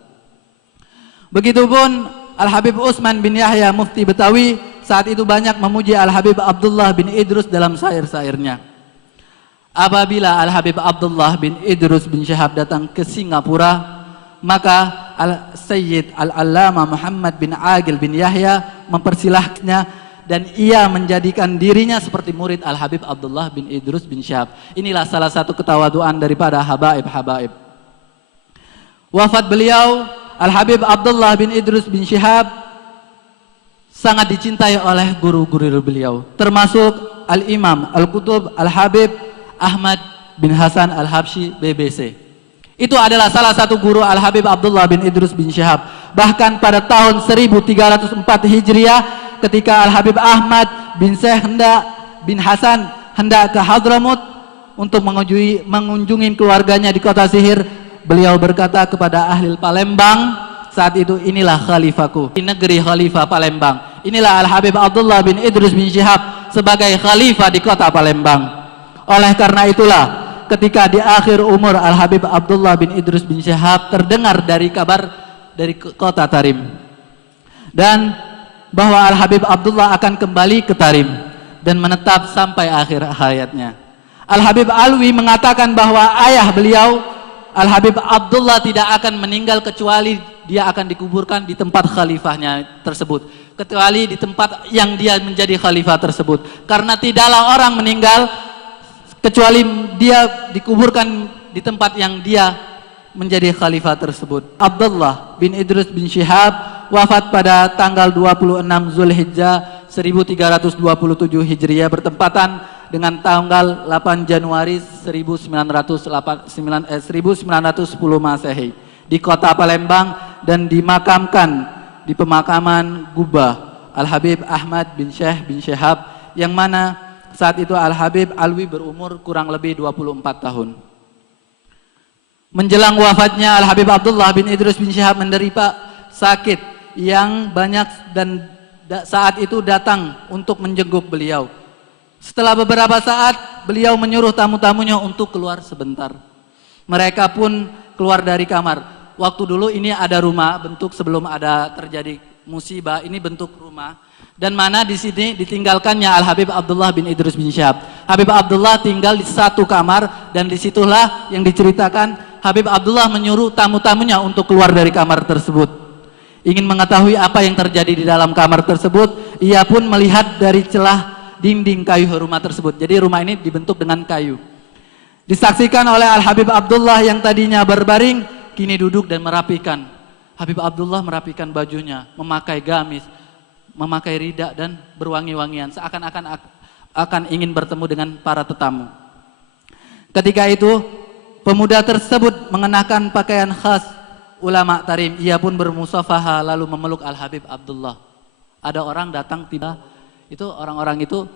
Begitupun Al-Habib Utsman bin Yahya Mufti Betawi saat itu banyak memuji Al-Habib Abdullah bin Idrus dalam syair-syairnya. Apabila Al-Habib Abdullah bin Idrus bin Syihab datang ke Singapura, maka Al-Sayyid Al-Allama Muhammad bin Aqil bin Yahya mempersilahkannya dan ia menjadikan dirinya seperti murid Al-Habib Abdullah bin Idrus bin Syihab. Inilah salah satu ketawaduan daripada habaib-habaib. Wafat beliau, Al-Habib Abdullah bin Idrus bin Syihab sangat dicintai oleh guru-guru beliau, termasuk Al-Imam Al-Qutub Al-Habib Ahmad bin Hasan Al-Habsyi BBC. Itu adalah salah satu guru Al-Habib Abdullah bin Idrus bin Syihab. Bahkan pada tahun 1304 Hijriah, ketika Al-Habib Ahmad bin Syekh bin Hasan hendak ke Hadramut untuk mengunjungi keluarganya di kota sihir, beliau berkata kepada ahli Palembang saat itu, inilah khalifahku di negeri Khalifah Palembang. Inilah Al-Habib Abdullah bin Idrus bin Syihab sebagai khalifah di kota Palembang. Oleh karena itulah, ketika di akhir umur Al-Habib Abdullah bin Idrus bin Syihab terdengar dari kabar dari kota Tarim, dan bahwa Al-Habib Abdullah akan kembali ke Tarim dan menetap sampai akhir hayatnya. Al-Habib Alwi mengatakan bahwa ayah beliau Al-Habib Abdullah tidak akan meninggal kecuali dia akan dikuburkan di tempat khalifahnya tersebut, kecuali di tempat yang dia menjadi khalifah tersebut, karena tidaklah orang meninggal kecuali dia dikuburkan di tempat yang dia menjadi khalifah tersebut. Abdullah bin Idrus bin Syihab wafat pada tanggal 26 Zulhijjah 1327 Hijriah bertempatan dengan tanggal 8 Januari 1910 Masehi di kota Palembang, dan dimakamkan di pemakaman Gubah Al-Habib Ahmad bin Syekh bin Syihab, yang mana saat itu Al-Habib Alwi berumur kurang lebih 24 tahun. Menjelang wafatnya, Al-Habib Abdullah bin Idrus bin Syihab menderita sakit yang banyak dan saat itu datang untuk menjenguk beliau. Setelah beberapa saat, beliau menyuruh tamu-tamunya untuk keluar sebentar. Mereka pun keluar dari kamar. Waktu dulu ini ada rumah, bentuk sebelum ada terjadi musibah, ini bentuk rumah. Dan mana di sini ditinggalkannya Al-Habib Abdullah bin Idrus bin Syihab. Habib Abdullah tinggal di satu kamar, dan disitulah yang diceritakan Habib Abdullah menyuruh tamu-tamunya untuk keluar dari kamar tersebut. Ingin mengetahui apa yang terjadi di dalam kamar tersebut, ia pun melihat dari celah dinding kayu rumah tersebut. Jadi rumah ini dibentuk dengan kayu. Disaksikan oleh Al-Habib Abdullah yang tadinya berbaring, kini duduk dan merapikan. Habib Abdullah merapikan bajunya, memakai gamis, memakai rida dan berwangi-wangian, seakan-akan akan ingin bertemu dengan para tetamu. Ketika itu pemuda tersebut mengenakan pakaian khas ulama Tarim. Ia pun bermusafaha lalu memeluk Al-Habib Abdullah. Ada orang datang tiba, itu orang-orang itu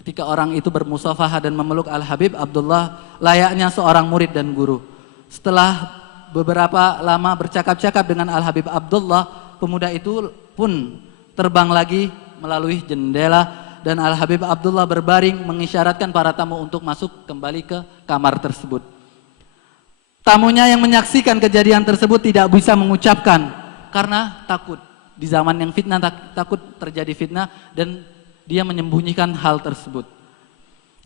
ketika orang itu bermusafaha dan memeluk Al-Habib Abdullah layaknya seorang murid dan guru. Setelah beberapa lama bercakap-cakap dengan Al-Habib Abdullah, pemuda itu pun terbang lagi melalui jendela, dan Al-Habib Abdullah berbaring mengisyaratkan para tamu untuk masuk kembali ke kamar tersebut. Tamunya yang menyaksikan kejadian tersebut tidak bisa mengucapkan karena takut. Di zaman yang fitnah, takut terjadi fitnah, dan dia menyembunyikan hal tersebut.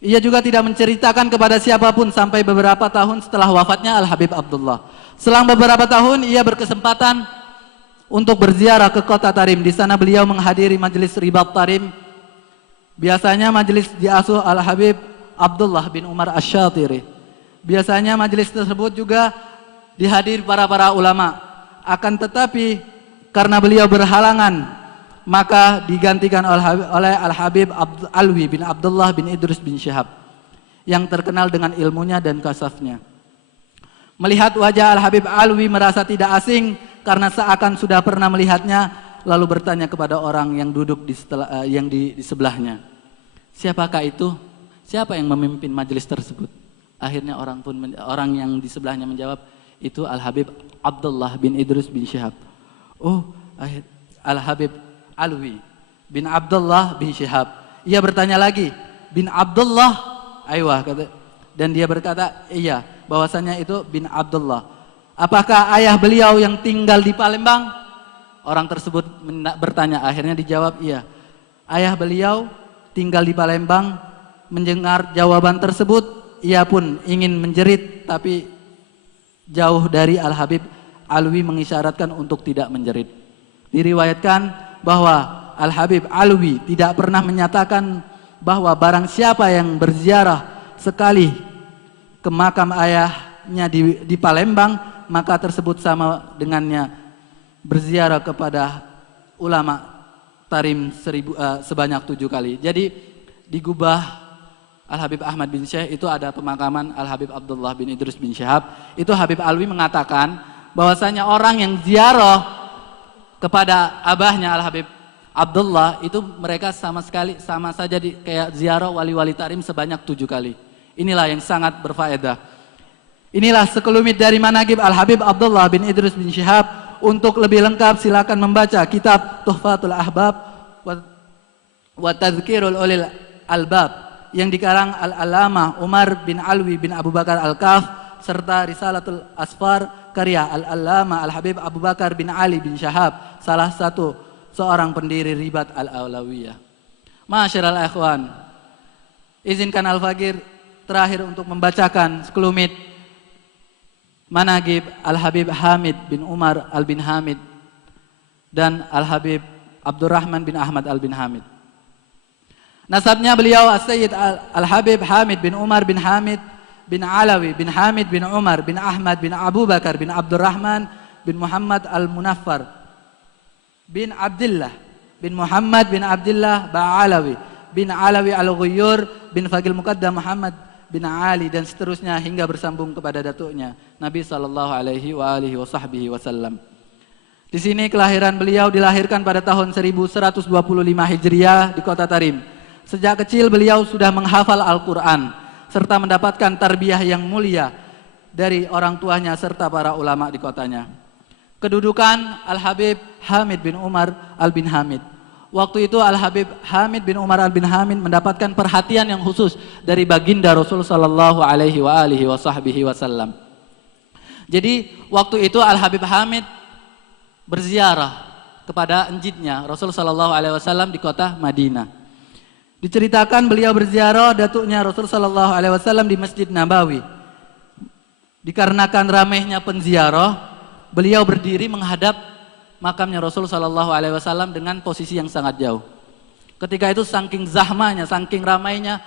Ia juga tidak menceritakan kepada siapapun sampai beberapa tahun setelah wafatnya Al-Habib Abdullah. Selang beberapa tahun ia berkesempatan untuk berziarah ke kota Tarim. Di sana beliau menghadiri majelis ribat Tarim. Biasanya majelis diasuh Al-Habib Abdullah bin Umar Asy-Syatiri. Biasanya majelis tersebut juga dihadiri para ulama. Akan tetapi karena beliau berhalangan, maka digantikan oleh Al-Habib Alwi bin Abdullah bin Idrus bin Syihab yang terkenal dengan ilmunya dan kasafnya. Melihat wajah Al-Habib Alwi merasa tidak asing karena seakan sudah pernah melihatnya, lalu bertanya kepada orang yang duduk di sebelahnya, siapakah itu? Siapa yang memimpin majelis tersebut? Akhirnya orang yang di sebelahnya menjawab, itu Al-Habib Abdullah bin Idrus bin Syihab. Oh, Al-Habib Alwi bin Abdullah bin Syihab. Ia bertanya lagi, bin Abdullah? Aywah, kata. Dan dia berkata, iya, bahwasanya itu bin Abdullah. Apakah ayah beliau yang tinggal di Palembang? Orang tersebut bertanya, akhirnya dijawab, iya. Ayah beliau tinggal di Palembang. Mendengar jawaban tersebut, ia pun ingin menjerit, tapi jauh dari Al-Habib Alwi mengisyaratkan untuk tidak menjerit. Diriwayatkan bahwa Al-Habib Alwi tidak pernah menyatakan bahwa barang siapa yang berziarah sekali ke makam ayahnya di Palembang, maka tersebut sama dengannya berziarah kepada ulama Tarim sebanyak 7 kali. Jadi di Gubah Al-Habib Ahmad bin Syekh itu ada pemakaman Al-Habib Abdullah bin Idrus bin Syihab. Itu Habib Alwi mengatakan bahwasanya orang yang ziarah kepada abahnya Al-Habib Abdullah itu mereka sama saja kayak ziarah wali-wali Tarim sebanyak 7 kali. Inilah yang sangat berfaedah. Inilah sekelumit dari manaqib Al-Habib Abdullah bin Idrus bin Syihab. Untuk lebih lengkap silakan membaca kitab Tuhfatul Ahbab wa Tadhkirul Ulil Albab yang dikarang Al-Allamah Umar bin Alwi bin Abu Bakar Al-Kaf serta Risalatul Asfar karya Al-Allamah Al-Habib Abu Bakar bin Ali bin Syihab, salah satu seorang pendiri Ribat Al-Awlawiyah. Ma'asyiral ikhwan, izinkan Al-Faqir terakhir untuk membacakan sekelumit manaqib Al-Habib Hamid bin Umar Al-bin Hamid dan Al-Habib Abdurrahman bin Ahmad Al-bin Hamid. Nasabnya beliau As-Sayyid Al-Habib Hamid bin Umar bin Hamid bin Alawi bin Hamid bin Umar bin Ahmad bin Abu Bakar bin Abdurrahman bin Muhammad Al-Munaffar bin Abdullah bin Muhammad bin Abdullah Ba'alawi bin Alawi Al-Ghuyur bin Faqil Muqaddam Muhammad bin Ali dan seterusnya hingga bersambung kepada datuknya Nabi sallallahu alaihi wasallam. Di sini kelahiran beliau dilahirkan pada tahun 1125 Hijriah di kota Tarim. Sejak kecil beliau sudah menghafal Al-Qur'an serta mendapatkan tarbiyah yang mulia dari orang tuanya serta para ulama di kotanya. Kedudukan Al-Habib Hamid bin Umar Al-bin Hamid. Waktu itu Al-Habib Hamid bin Umar Al-bin Hamid mendapatkan perhatian yang khusus dari baginda Rasul sallallahu alaihi wasallam. Jadi waktu itu Al-Habib Hamid berziarah kepada enjitnya Rasul sallallahu alaihi wasallam di kota Madinah. Diceritakan beliau berziarah datuknya Rasul sallallahu alaihi wasallam di Masjid Nabawi. Dikarenakan ramainya penziarah, beliau berdiri menghadap makamnya Rasul sallallahu alaihi wasallam dengan posisi yang sangat jauh. Ketika itu saking zahmanya, saking ramainya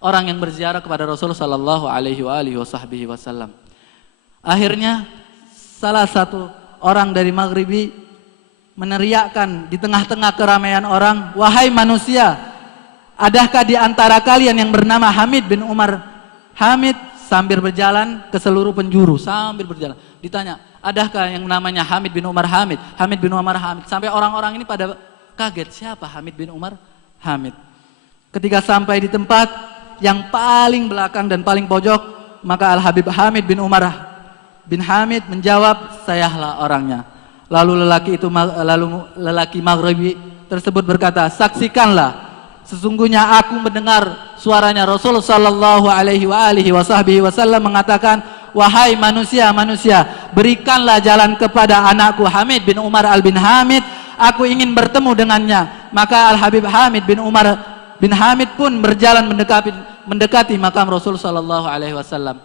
orang yang berziarah kepada Rasul sallallahu alaihi wasallam. Akhirnya salah satu orang dari Maghribi meneriakkan di tengah-tengah keramaian orang, "Wahai manusia, adakah di antara kalian yang bernama Hamid bin Umar Hamid?" Sambil berjalan ke seluruh penjuru, sambil berjalan. Ditanya, adakah yang namanya Hamid bin Umar Hamid? Hamid bin Umar Hamid. Sampai orang-orang ini pada kaget, siapa Hamid bin Umar Hamid? Ketika sampai di tempat yang paling belakang dan paling pojok, maka Al-Habib Hamid bin Umar bin Hamid menjawab, sayalah orangnya. Lalu lelaki Maghribi tersebut berkata, saksikanlah, sesungguhnya aku mendengar suaranya Rasul sallallahu alaihi wasallam mengatakan, wahai manusia, berikanlah jalan kepada anakku Hamid bin Umar Al-bin Hamid, aku ingin bertemu dengannya. Maka Al-Habib Hamid bin Umar bin Hamid pun berjalan mendekati makam Rasul sallallahu alaihi wasallam.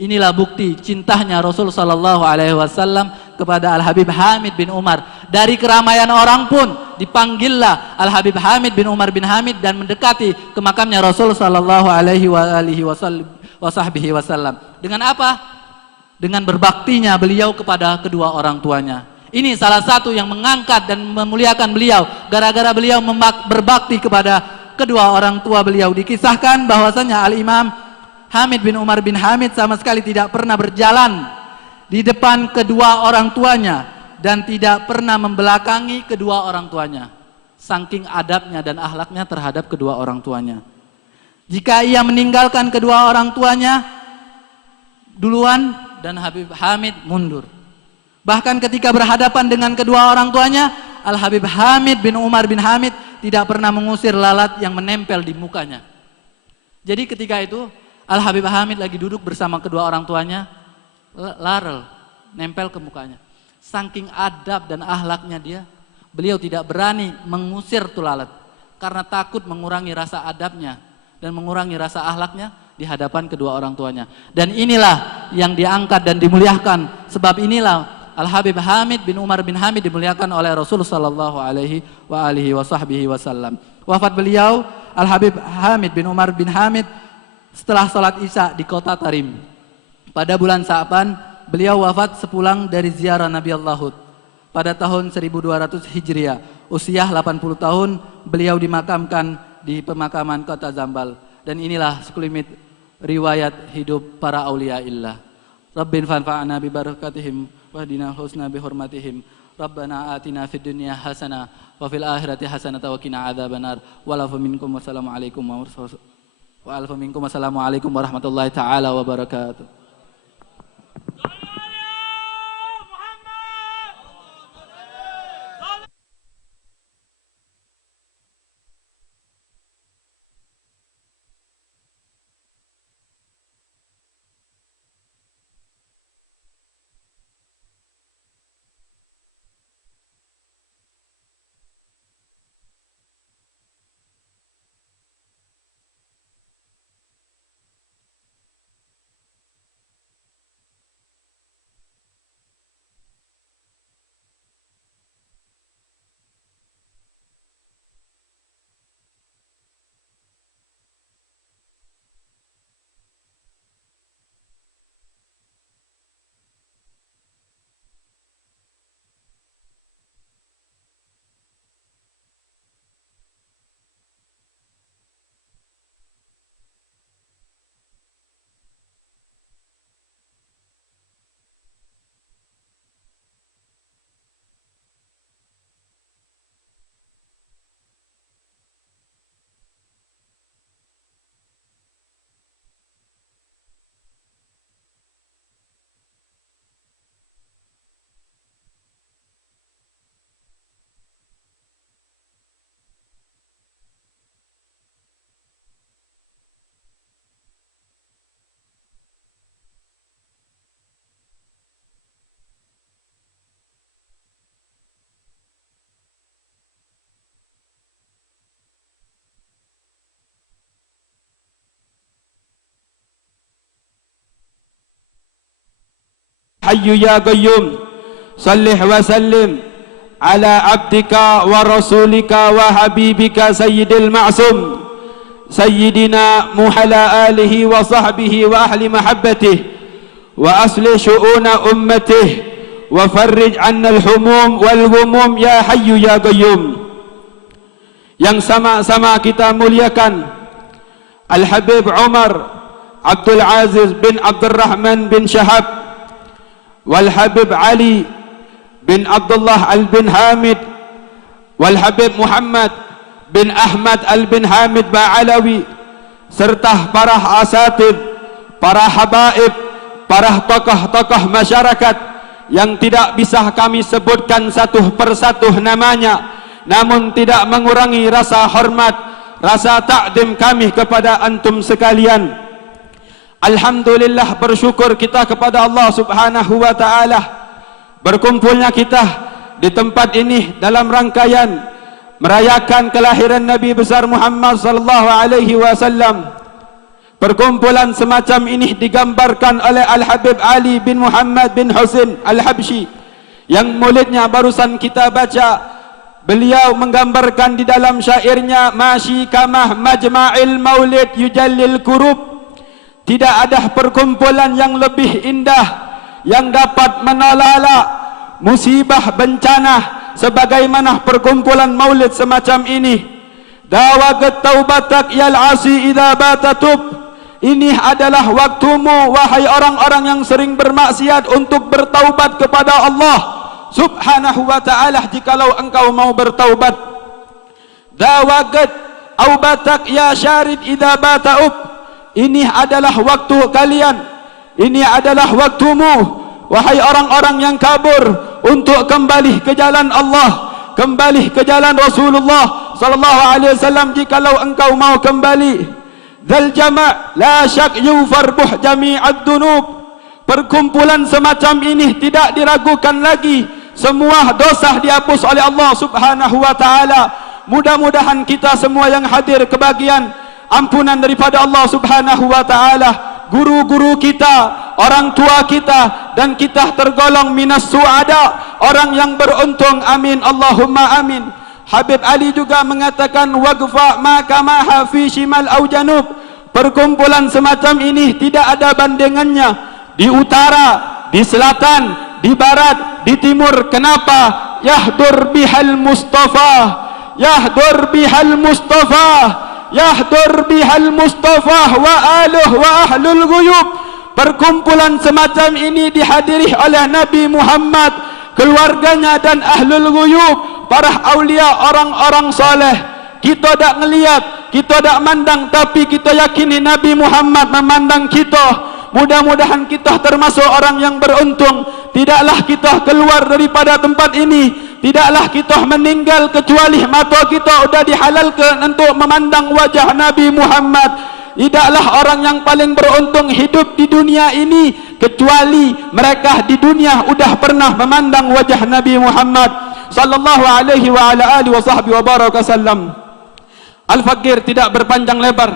Inilah bukti cintanya Rasul sallallahu alaihi wasallam kepada Al-Habib Hamid bin Umar. Dari keramaian orang pun dipanggillah Al-Habib Hamid bin Umar bin Hamid dan mendekati ke makamnya Rasul sallallahu alaihi wasallam. Dengan apa? dengan berbaktinya beliau kepada kedua orang tuanya. Ini salah satu yang mengangkat dan memuliakan beliau, gara-gara beliau berbakti kepada kedua orang tua beliau. Dikisahkan bahwasanya Al-Imam Hamid bin Umar bin Hamid sama sekali tidak pernah berjalan di depan kedua orang tuanya dan tidak pernah membelakangi kedua orang tuanya, saking adabnya dan akhlaknya terhadap kedua orang tuanya. Jika ia meninggalkan kedua orang tuanya duluan, dan Habib Hamid mundur. Bahkan ketika berhadapan dengan kedua orang tuanya, Al-Habib Hamid bin Umar bin Hamid tidak pernah mengusir lalat yang menempel di mukanya. Jadi ketika itu Al-Habib Hamid lagi duduk bersama kedua orang tuanya, larel nempel ke mukanya. Saking adab dan akhlaknya dia, beliau tidak berani mengusir tuh lalat karena takut mengurangi rasa adabnya dan mengurangi rasa akhlaknya di hadapan kedua orang tuanya. Dan inilah yang diangkat dan dimuliakan. Sebab inilah Al-Habib Hamid bin Umar bin Hamid dimuliakan oleh Rasulullah sallallahu alaihi wasallam. Wafat beliau Al-Habib Hamid bin Umar bin Hamid setelah salat Isya di kota Tarim. Pada bulan Sa'ban beliau wafat sepulang dari ziarah Nabi Allahud. Pada tahun 1200 Hijriah, usia 80 tahun, beliau dimakamkan di pemakaman kota Zambal. Dan inilah sekelumit riwayat hidup para aulia illah. Rabbin fanfa'na bi barakatihim wahdina husna bi hurmatihim. Rabbana atina fid dunya hasanah wa fil akhirati hasanah wa qina adzabannar. Wa'alafu minkum wassalamualaikum warahmatullahi taala wabarakatuh. حي يا قيوم صلح وسلم على عبدك ورسولك وحبيبك سيد المعصوم سيدنا محلى آله وصحبه وأهل محبته وأصلح شؤون أمته وفرج عنا الحموم والغموم يا حي يا قيوم. Yang sama-sama kita muliakan Al-Habib Umar Abdul Aziz bin Abdul Rahman bin Shahab wal Habib Ali bin Abdullah al bin Hamid wal Habib Muhammad bin Ahmad al bin Hamid Ba'alawi serta para asatid, para habaib, para tokoh-tokoh masyarakat yang tidak bisa kami sebutkan satu persatu namanya, namun tidak mengurangi rasa hormat, rasa takdim kami kepada antum sekalian. Alhamdulillah, bersyukur kita kepada Allah Subhanahu wa taala berkumpulnya kita di tempat ini dalam rangkaian merayakan kelahiran Nabi besar Muhammad sallallahu alaihi wasallam. Perkumpulan semacam ini digambarkan oleh Al-Habib Ali bin Muhammad bin Husain Al-Habsyi yang maulidnya barusan kita baca. Beliau menggambarkan di dalam syairnya, Masyi kamah majma'il maulid yujallil kurub. Tidak ada perkumpulan yang lebih indah yang dapat menolak musibah bencana sebagaimana perkumpulan maulid semacam ini. Dawagat taubatak yal asi idza batatub. Ini adalah waktumu wahai orang-orang yang sering bermaksiat untuk bertaubat kepada Allah Subhanahu wa ta'ala jikalau engkau mau bertaubat. Dawagat aubatak ya syarid idza bata'ub. Ini adalah waktu kalian, ini adalah waktumu wahai orang-orang yang kabur untuk kembali ke jalan Allah, kembali ke jalan Rasulullah sallallahu alaihi wasallam jikalau engkau mau kembali. Dzal jama' la syak yufarbuh jami'ad dunub. Perkumpulan semacam ini tidak diragukan lagi, semua dosa dihapus oleh Allah Subhanahu wa taala. Mudah-mudahan kita semua yang hadir kebagian ampunan daripada Allah Subhanahu wa taala. Guru-guru kita, orang tua kita, dan kita tergolong minas suada, orang yang beruntung. Amin Allahumma amin. Habib Ali juga mengatakan waqfa ma kama fi shimal au janub. Perkumpulan semacam ini tidak ada bandingannya di utara, di selatan, di barat, di timur. Kenapa? Yahdur bihal Mustafa, yahdur bihal Mustafa, yahdur bihal Mustafa wa aluh wa ahlul ghuyub. Perkumpulan semacam ini dihadiri oleh Nabi Muhammad, keluarganya dan ahlul ghuyub, para aulia, orang-orang soleh. Kita tak ngelihat, kita tak mandang, tapi kita yakini Nabi Muhammad memandang kita. Mudah-mudahan kita termasuk orang yang beruntung. Tidaklah kita keluar daripada tempat ini, tidaklah kita meninggal kecuali mata kita sudah dihalalkan untuk memandang wajah Nabi Muhammad. Tidaklah orang yang paling beruntung hidup di dunia ini kecuali mereka di dunia sudah pernah memandang wajah Nabi Muhammad sallallahu alaihi wa ala alihi wa sahbihi wa baraka sallam. Al-Faqir tidak berpanjang lebar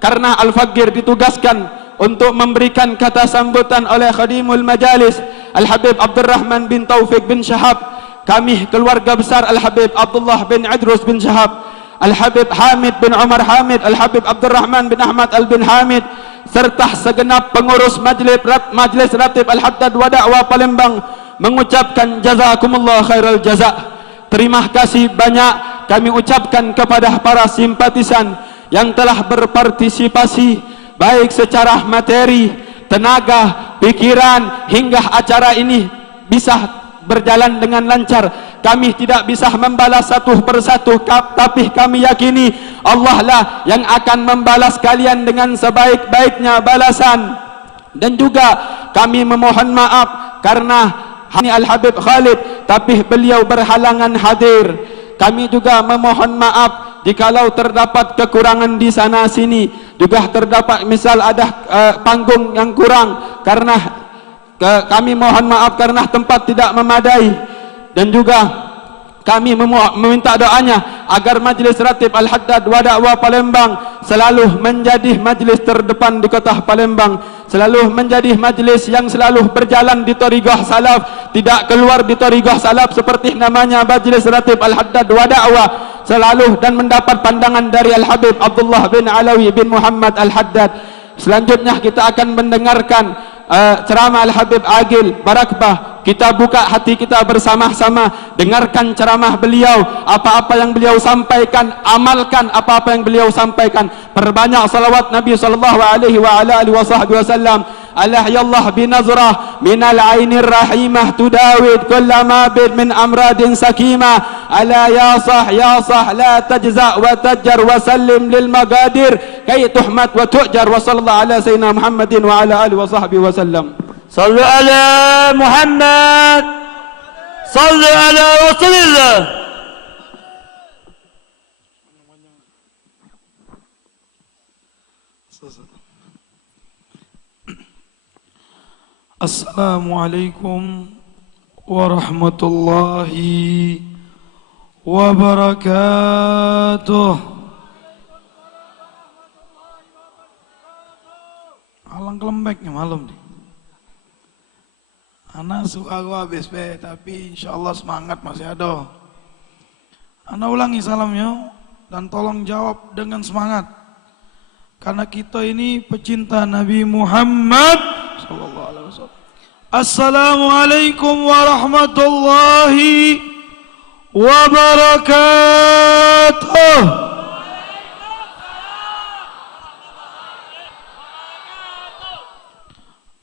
karena Al-Faqir ditugaskan untuk memberikan kata sambutan oleh Khadimul Majalis Al-Habib Abdurrahman bin Taufik bin Syahab. Kami keluarga besar Al-Habib Abdullah bin Idrus bin Syahab, Al-Habib Hamid bin Umar Hamid, Al-Habib Abdurrahman bin Ahmad Al-bin Hamid, serta segenap pengurus Majlis Ratib Al-Haddad wa Da'wah Palembang mengucapkan jazakumullah khairal jaza. Terima kasih banyak kami ucapkan kepada para simpatisan yang telah berpartisipasi baik secara materi, tenaga, pikiran, hingga acara ini bisa berjalan dengan lancar. Kami tidak bisa membalas satu persatu, tapi kami yakini Allah lah yang akan membalas kalian dengan sebaik-baiknya balasan. Dan juga kami memohon maaf karena ini Al-Habib Khalid, tapi beliau berhalangan hadir. Kami juga memohon maaf jikalau terdapat kekurangan di sana sini. Juga terdapat misal ada panggung yang kurang, karena kami mohon maaf karena tempat tidak memadai. Dan juga kami meminta doanya agar Majlis Ratib Al-Haddad wa Da'wah Palembang selalu menjadi majlis terdepan di kota Palembang, selalu menjadi majlis yang selalu berjalan di thariqah salaf, tidak keluar di thariqah salaf seperti namanya Majlis Ratib Al-Haddad wa Da'wah, selalu dan mendapat pandangan dari Al-Habib Abdullah bin Alawi bin Muhammad Al-Haddad. Selanjutnya kita akan mendengarkan ceramah Al-Habib Agil Barakbah. Kita buka hati kita bersama-sama, dengarkan ceramah beliau, apa-apa yang beliau sampaikan, amalkan apa-apa yang beliau sampaikan. Perbanyak salawat Nabi sallallahu alaihi wa ala alihi wasallam. Alahyallah binazrah minal ainir rahimah tudawid kulla mabid min amradin sakimah. Ala ya sah la tajza wa tajjar wa sallim lil magadir kay tuhmat wa tu'jar. Wa sallallahu ala sayyidina Muhammadin wa ala alihi wa sahbihi wasallam. Sallu ala Muhammad, sallu ala Rasulillah. Assalamualaikum warahmatullahi wabarakatuh. Alang kelembeknya malam nih. Ana suka gua habis be, tapi insyaallah semangat masih ada. Ana ulangi salamnya dan tolong jawab dengan semangat. Karena kita ini pecinta Nabi Muhammad sallallahu alaihi wasallam. Assalamualaikum warahmatullahi wabarakatuh.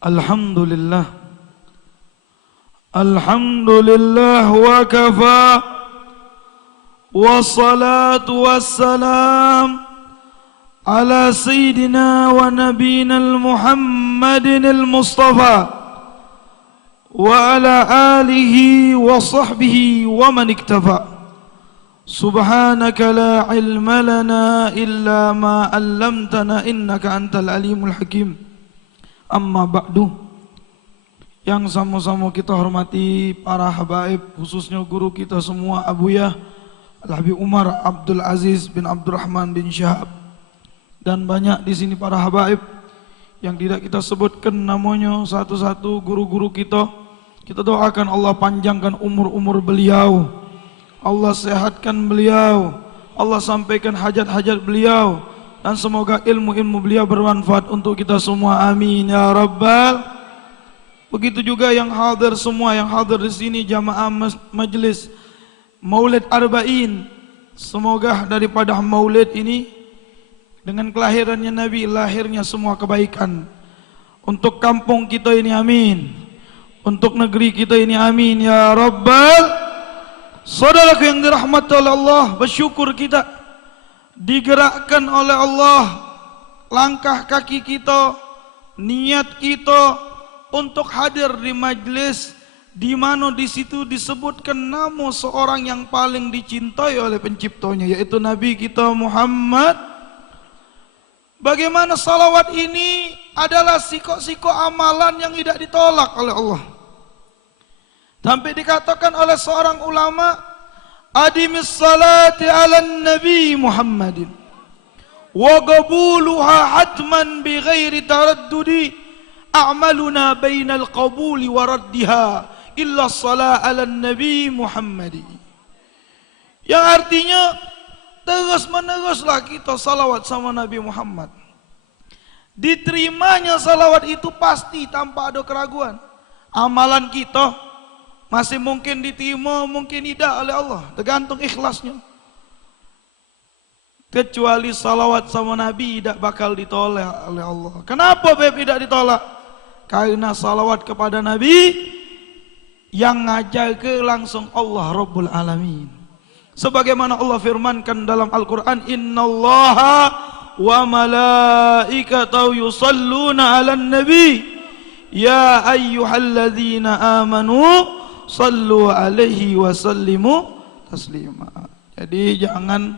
Alhamdulillah. Alhamdulillah wa kafa. Wassalatu wassalam ala sayyidina wa nabiyina Muhammadin al-Mustafa wa ala alihi wa sahbihi wa man iktafa. Subhanaka la ilma lana illa ma 'allamtana innaka antal alimul hakim. Amma ba'du. Yang sama-sama kita hormati para habaib, khususnya guru kita semua Abuya Al-Habib Umar Abdul Aziz bin Abdurrahman bin Syahab, dan banyak di sini para habaib yang tidak kita sebutkan namanya satu-satu, guru-guru kita. Kita doakan Allah panjangkan umur-umur beliau, Allah sehatkan beliau, Allah sampaikan hajat-hajat beliau, dan semoga ilmu-ilmu beliau bermanfaat untuk kita semua. Amin ya rabbal. Begitu juga yang hadir semua, yang hadir di sini jamaah majlis Maulid Arba'in. Semoga daripada maulid ini dengan kelahirannya Nabi, lahirnya semua kebaikan untuk kampung kita ini, amin. Untuk negeri kita ini, amin ya rabbal. Saudaraku yang dirahmati oleh Allah, bersyukur kita digerakkan oleh Allah langkah kaki kita, niat kita untuk hadir di majlis di mana di situ disebutkan nama seorang yang paling dicintai oleh penciptanya, yaitu Nabi kita Muhammad. Bagaimana salawat ini adalah siko-siko amalan yang tidak ditolak oleh Allah. Sampai dikatakan oleh seorang ulama, adimis salati ala nabi Muhammadin wa qabuluha hatman bi ghairi taraddudi a'maluna bainal qabuli wa raddiha illa salat ala nabi Muhammadi. Yang artinya terus meneruslah kita salawat sama Nabi Muhammad. Diterimanya salawat itu pasti tanpa ada keraguan. Amalan kita masih mungkin diterima, mungkin tidak oleh Allah, tergantung ikhlasnya. Kecuali salawat sama Nabi tidak bakal ditolak oleh Allah. Kenapa tidak ditolak? Karena salawat kepada Nabi yang ngajar ke langsung Allah Rabbul Alamin. Sebagaimana Allah firmankan dalam Al-Quran, innallaha wa malaikatahu yusalluna ala nabi ya ayyuhalladzina amanu sallu alaihi wa sallimu taslima. Jadi jangan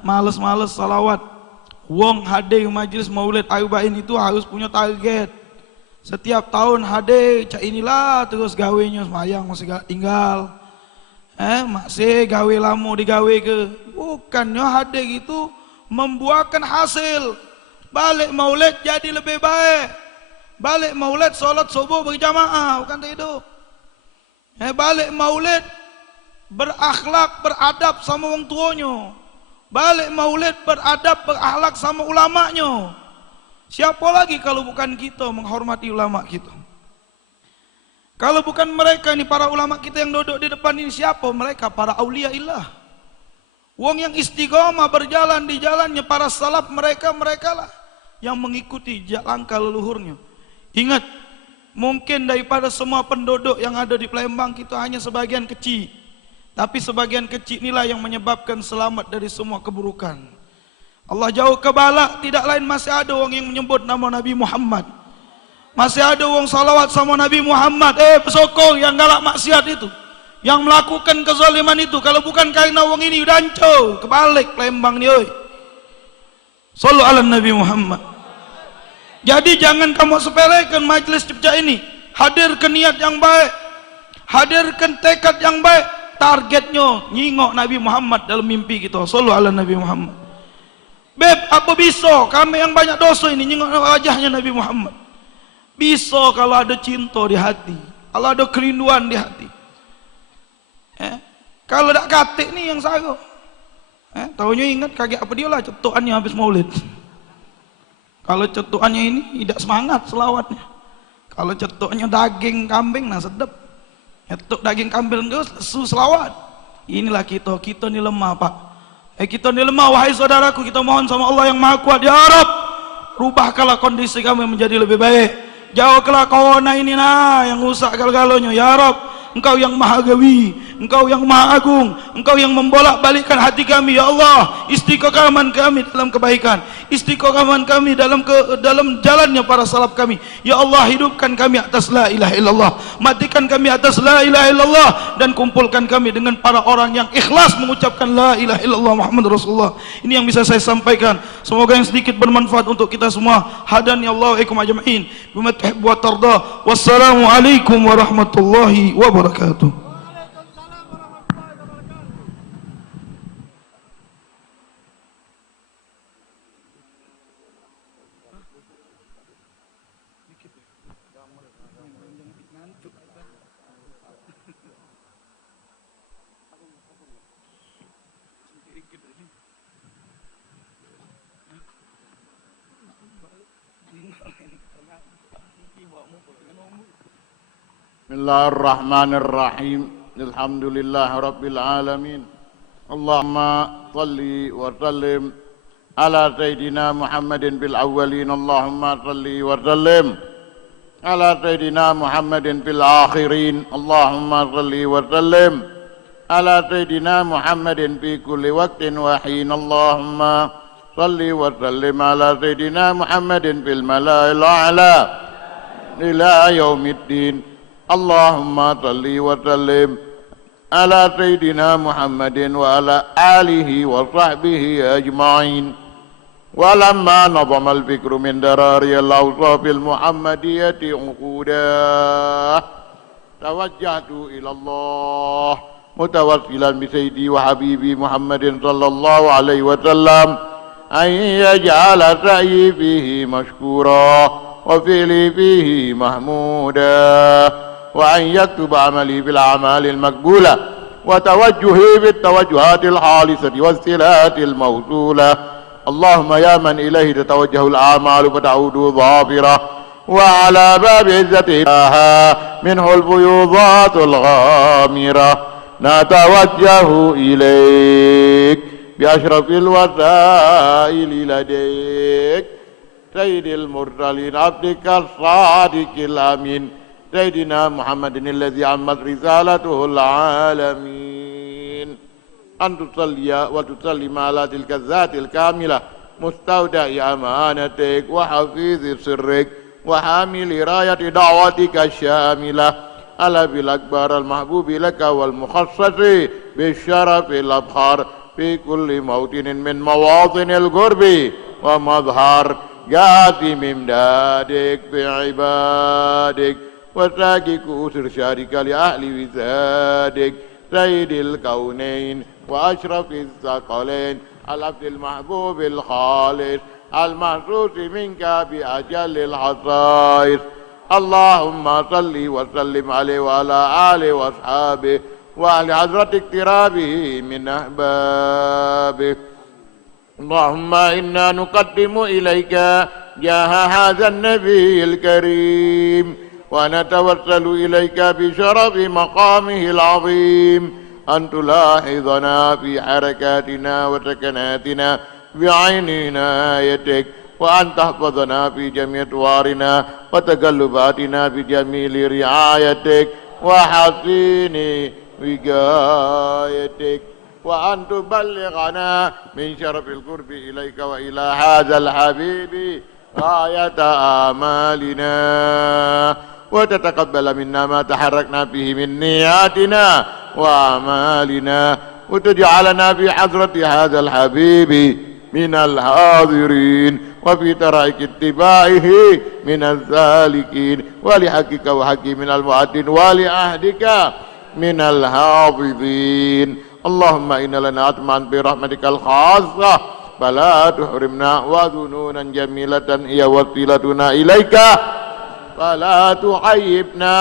males-males salawat. Wong hadir majlis Maulid Arba'in itu harus punya target. Setiap tahun hadir, cak inilah terus gawenya semayang masih tinggal. Masih gawe lama digawe ke. Bukannya hadir itu membuahkan hasil. Balik Maulid jadi lebih baik. Balik Maulid solat subuh berjamaah, bukan itu. Balik Maulid berakhlak, beradab sama orang tuanya. Balik Maulid beradab, berakhlak sama ulamanya. Siapa lagi kalau bukan kita menghormati ulama kita? Kalau bukan mereka ini, para ulama kita yang duduk di depan ini, siapa mereka? Para aulia illah. Wong yang istiqomah berjalan di jalannya para salaf, mereka lah yang mengikuti langkah leluhurnya. Ingat, mungkin daripada semua penduduk yang ada di Palembang kita hanya sebagian kecil, tapi sebagian kecil inilah yang menyebabkan selamat dari semua keburukan. Allah jauh ke balak, tidak lain masih ada orang yang menyebut nama Nabi Muhammad. Masih ada orang salawat sama Nabi Muhammad. Pesokong yang galak maksiat itu, yang melakukan kezaliman itu, kalau bukan karena orang ini udah hancur kebalik Palembang ni oi. Sallu ala Nabi Muhammad. Jadi jangan kamu sepelekan majlis cipta ini. Hadirkan niat yang baik, hadirkan tekad yang baik. Targetnya nyingok Nabi Muhammad dalam mimpi kita. Sallu ala Nabi Muhammad. Beb, apa bisa kami yang banyak dosa ini nyingok wajahnya Nabi Muhammad? Bisa kalau ada cinta di hati, kalau ada kerinduan di hati. Kalau tak katik ni yang salah. Tahunya ingat kaget apa dia lah cetukannya habis Maulid. Kalau cetukannya ini tidak semangat selawatnya. Kalau cetuknya daging kambing, nah sedap. Cetuk daging kambing itu selawat. Inilah kita ni lemah Pak. Kita ni lemah, wahai saudaraku, kita mohon sama Allah yang Maha Kuat, ya Rabb, rubahkanlah kondisi kami menjadi lebih baik. Jauhkanlah corona ini yang rusak gal-galonya, ya Rabb. Engkau yang maha gawi, Engkau yang maha agung, Engkau yang membolak-balikkan hati kami, ya Allah. Istiqomahan kami dalam kebaikan, istiqomahan kami dalam jalannya para salaf kami, ya Allah. Hidupkan kami atas la ilaha illallah, matikan kami atas la ilaha illallah, dan kumpulkan kami dengan para orang yang ikhlas mengucapkan la ilaha illallah Muhammad Rasulullah. Ini yang bisa saya sampaikan, semoga yang sedikit bermanfaat untuk kita semua. Hadani Allah wa ikum ajma'in bima tuhibbu wa tarda. Wassalamu alaikum warahmatullahi wabarakatuh. Bismillahirrahmanirrahim. Alhamdulillah Rabbil Alamin. Allahumma salli wa sallim ala Sayyidina Muhammadin bil awwalin. Allahumma salli wa sallim ala Sayyidina Muhammadin bil akhirin. Allahumma salli wa sallim ala Sayyidina Muhammadin fi kulli waqtin wa hin. Allahumma salli wa sallim ala Sayyidina Muhammadin fil mala'il a'la ila yaumiddin. Allahumma salli wa sallim ala Sayyidina Muhammadin wa ala alihi wa sahbihi ajma'in. Walamma nazama al-fikru min darari al-awsafil muhammadiyati uqudah, tawajjahtu ila Allah mutawassilan bi sayyidi wa habibi Muhammadin sallallahu alaihi wa sallam an yaj'ala sa'yi fihi mashkura wa fi'li fihi mahmuda, وأن يكتب عملي بالأعمال المقبولة وتوجهي بالتوجهات الخالصة والصلات الموصولة. اللهم يا من إليه تتوجه الأعمال فتعود ظافرة، وعلى باب عزته منه الفيوضات الغامرة، نتوجه إليك بأشرف الوسائل لديك، سيد المرسلين عبدك الصادق الأمين سيدنا محمد الذي عمت رسالته العالمين، أن تصلي وتسلم على تلك الذات الكاملة مستودع أمانتك وحفيظ سرك وحامل راية دعوتك الشاملة على بالأكبر المحبوب لك والمخصص بالشرف الأبخار في كل موطن من مواطن القرب ومظهر جاثم امدادك في عبادك وساقك إرشادك لأهل وسادك سيد الكونين وأشرف الثقلين العبد المحبوب الخالص المحسوس منك بأجل الخصائص. اللهم صل وسلم عليه وعلى آله وأصحابه وعلى حضرة اقترابه من أحبابه. اللهم إنا نقدم إليك جاه هذا النبي الكريم، ونتوسل إليك بشرف مقامه العظيم أن تلاحظنا في حركاتنا وسكناتنا بعين عنايتك، وأن تحفظنا في جميع أطوارنا وتقلباتنا بجميل رعايتك وحسين وقايتك، وأن تبلغنا من شرف القرب إليك وإلى هذا الحبيب غاية آمالنا، وتتقبل منا ما تحركنا به من نياتنا وأعمالنا، وتجعلنا في حضرة هذا الحبيب من الحاضرين، وفي ترائك اتباعه من السالكين، ولحقك وحق من المؤدين، ولعهدك من الحافظين. اللهم إن لنا أطمعا برحمتك الخاصة فلا تحرمنا، وذنونا جميلة هي وسيلتنا إليك فلا تخيبنا.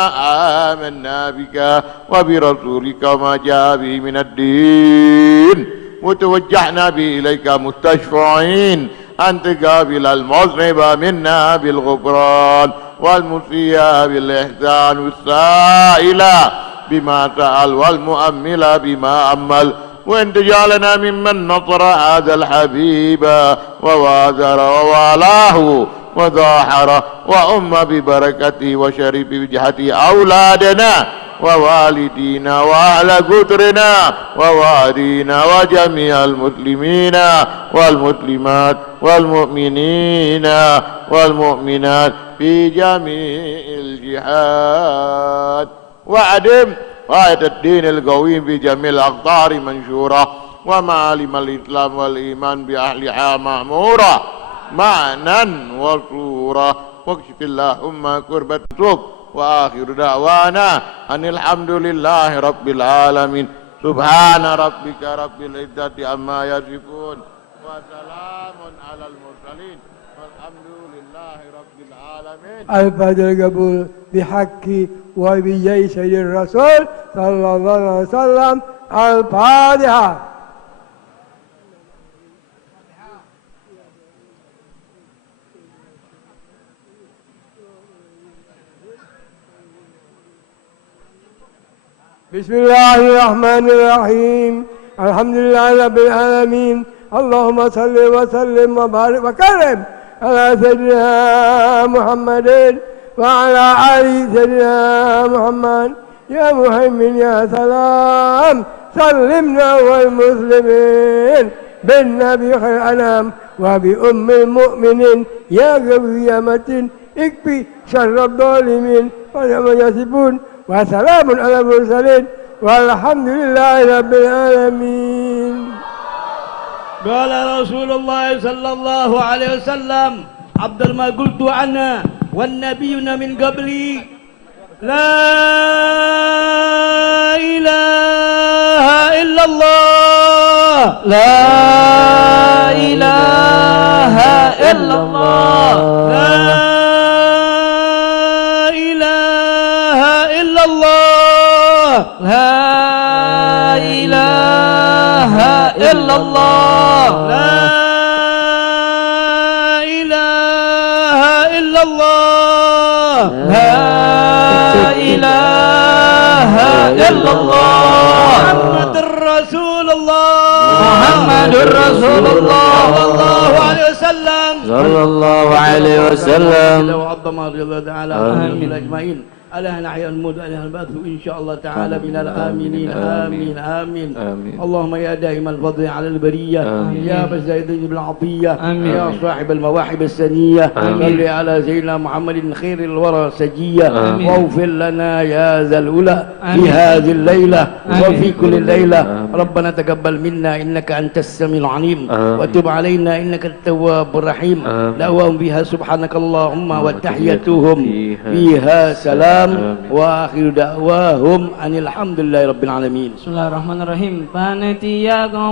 آمنا بك وبرسولك وما جاء به من الدين، وتوجهنا به إليك مستشفعين أن تقابل المذنب منا بالغفران والمسيء بالإحسان والسائل بما سأل والمؤمل بما أمل وأن تجعلنا ممن نصر هذا الحبيب ووازر ووالاه وظاهر وأم ببركته وشرف بجهته أولادنا ووالدينا وأهل قدرنا ووالدينا وجميع المسلمين والمسلمات والمؤمنين والمؤمنات في جميع الجهات وعدم غاية الدين القويم في جميع الأقطار منشورة ومعالم الإسلام والإيمان بأهلها مأمورة معنى وصورة واكشف اللهم كربة السوق وآخر دعوانا أن الحمد لله رب العالمين سبحان ربك رب العزة عما يصفون وسلام على المرسلين والحمد لله رب العالمين. الفجر قبول بحق وبجيش الرسول صلى الله عليه وسلم. الفاتحة. بسم الله الرحمن الرحيم. الحمد لله رب العالمين. اللهم صل وسلم وبارك وكرم على سيدنا محمد وعلى آل سيدنا محمد. يا مهيمن يا سلام سلمنا والمسلمين بالنبي خير الأنام وبأم المؤمنين يا قوي يا متين اكفي شر الظالمين وما يصفون وسلام على المرسلين والحمد لله رب العالمين. قال رسول الله صلى الله عليه وسلم أفضل ما قلت أنا والنبيون من قبلي لا إله إلا الله لا إله إلا الله لا إله إلا الله لا إله إلا الله لا إله إلا الله لا إله إلا الله محمد رسول الله محمد رسول الله صلى الله عليه وسلم صلى الله عليه وسلم. وعظم رضي الله تعالى عنهم أجمعين. ألا نحيا الموت ألا البعث إن شاء الله تعالى من الآمنين آمين آمين. اللهم يا دائم الفضل على البرية يا بزايد بالعطية يا صاحب المواهب السنية صل على سيدنا محمد خير الورى سجية واغفر لنا يا ذا الأولى في هذه الليلة وفي كل ليلة. ربنا تقبل منا إنك أنت السميع العليم وتب علينا إنك التواب الرحيم. دعواهم بها سبحانك اللهم وتحيتهم فيها سلام وآخر دعواهم أن الحمد لله رب العالمين. Bismillahirrahmanirrahim. Panitia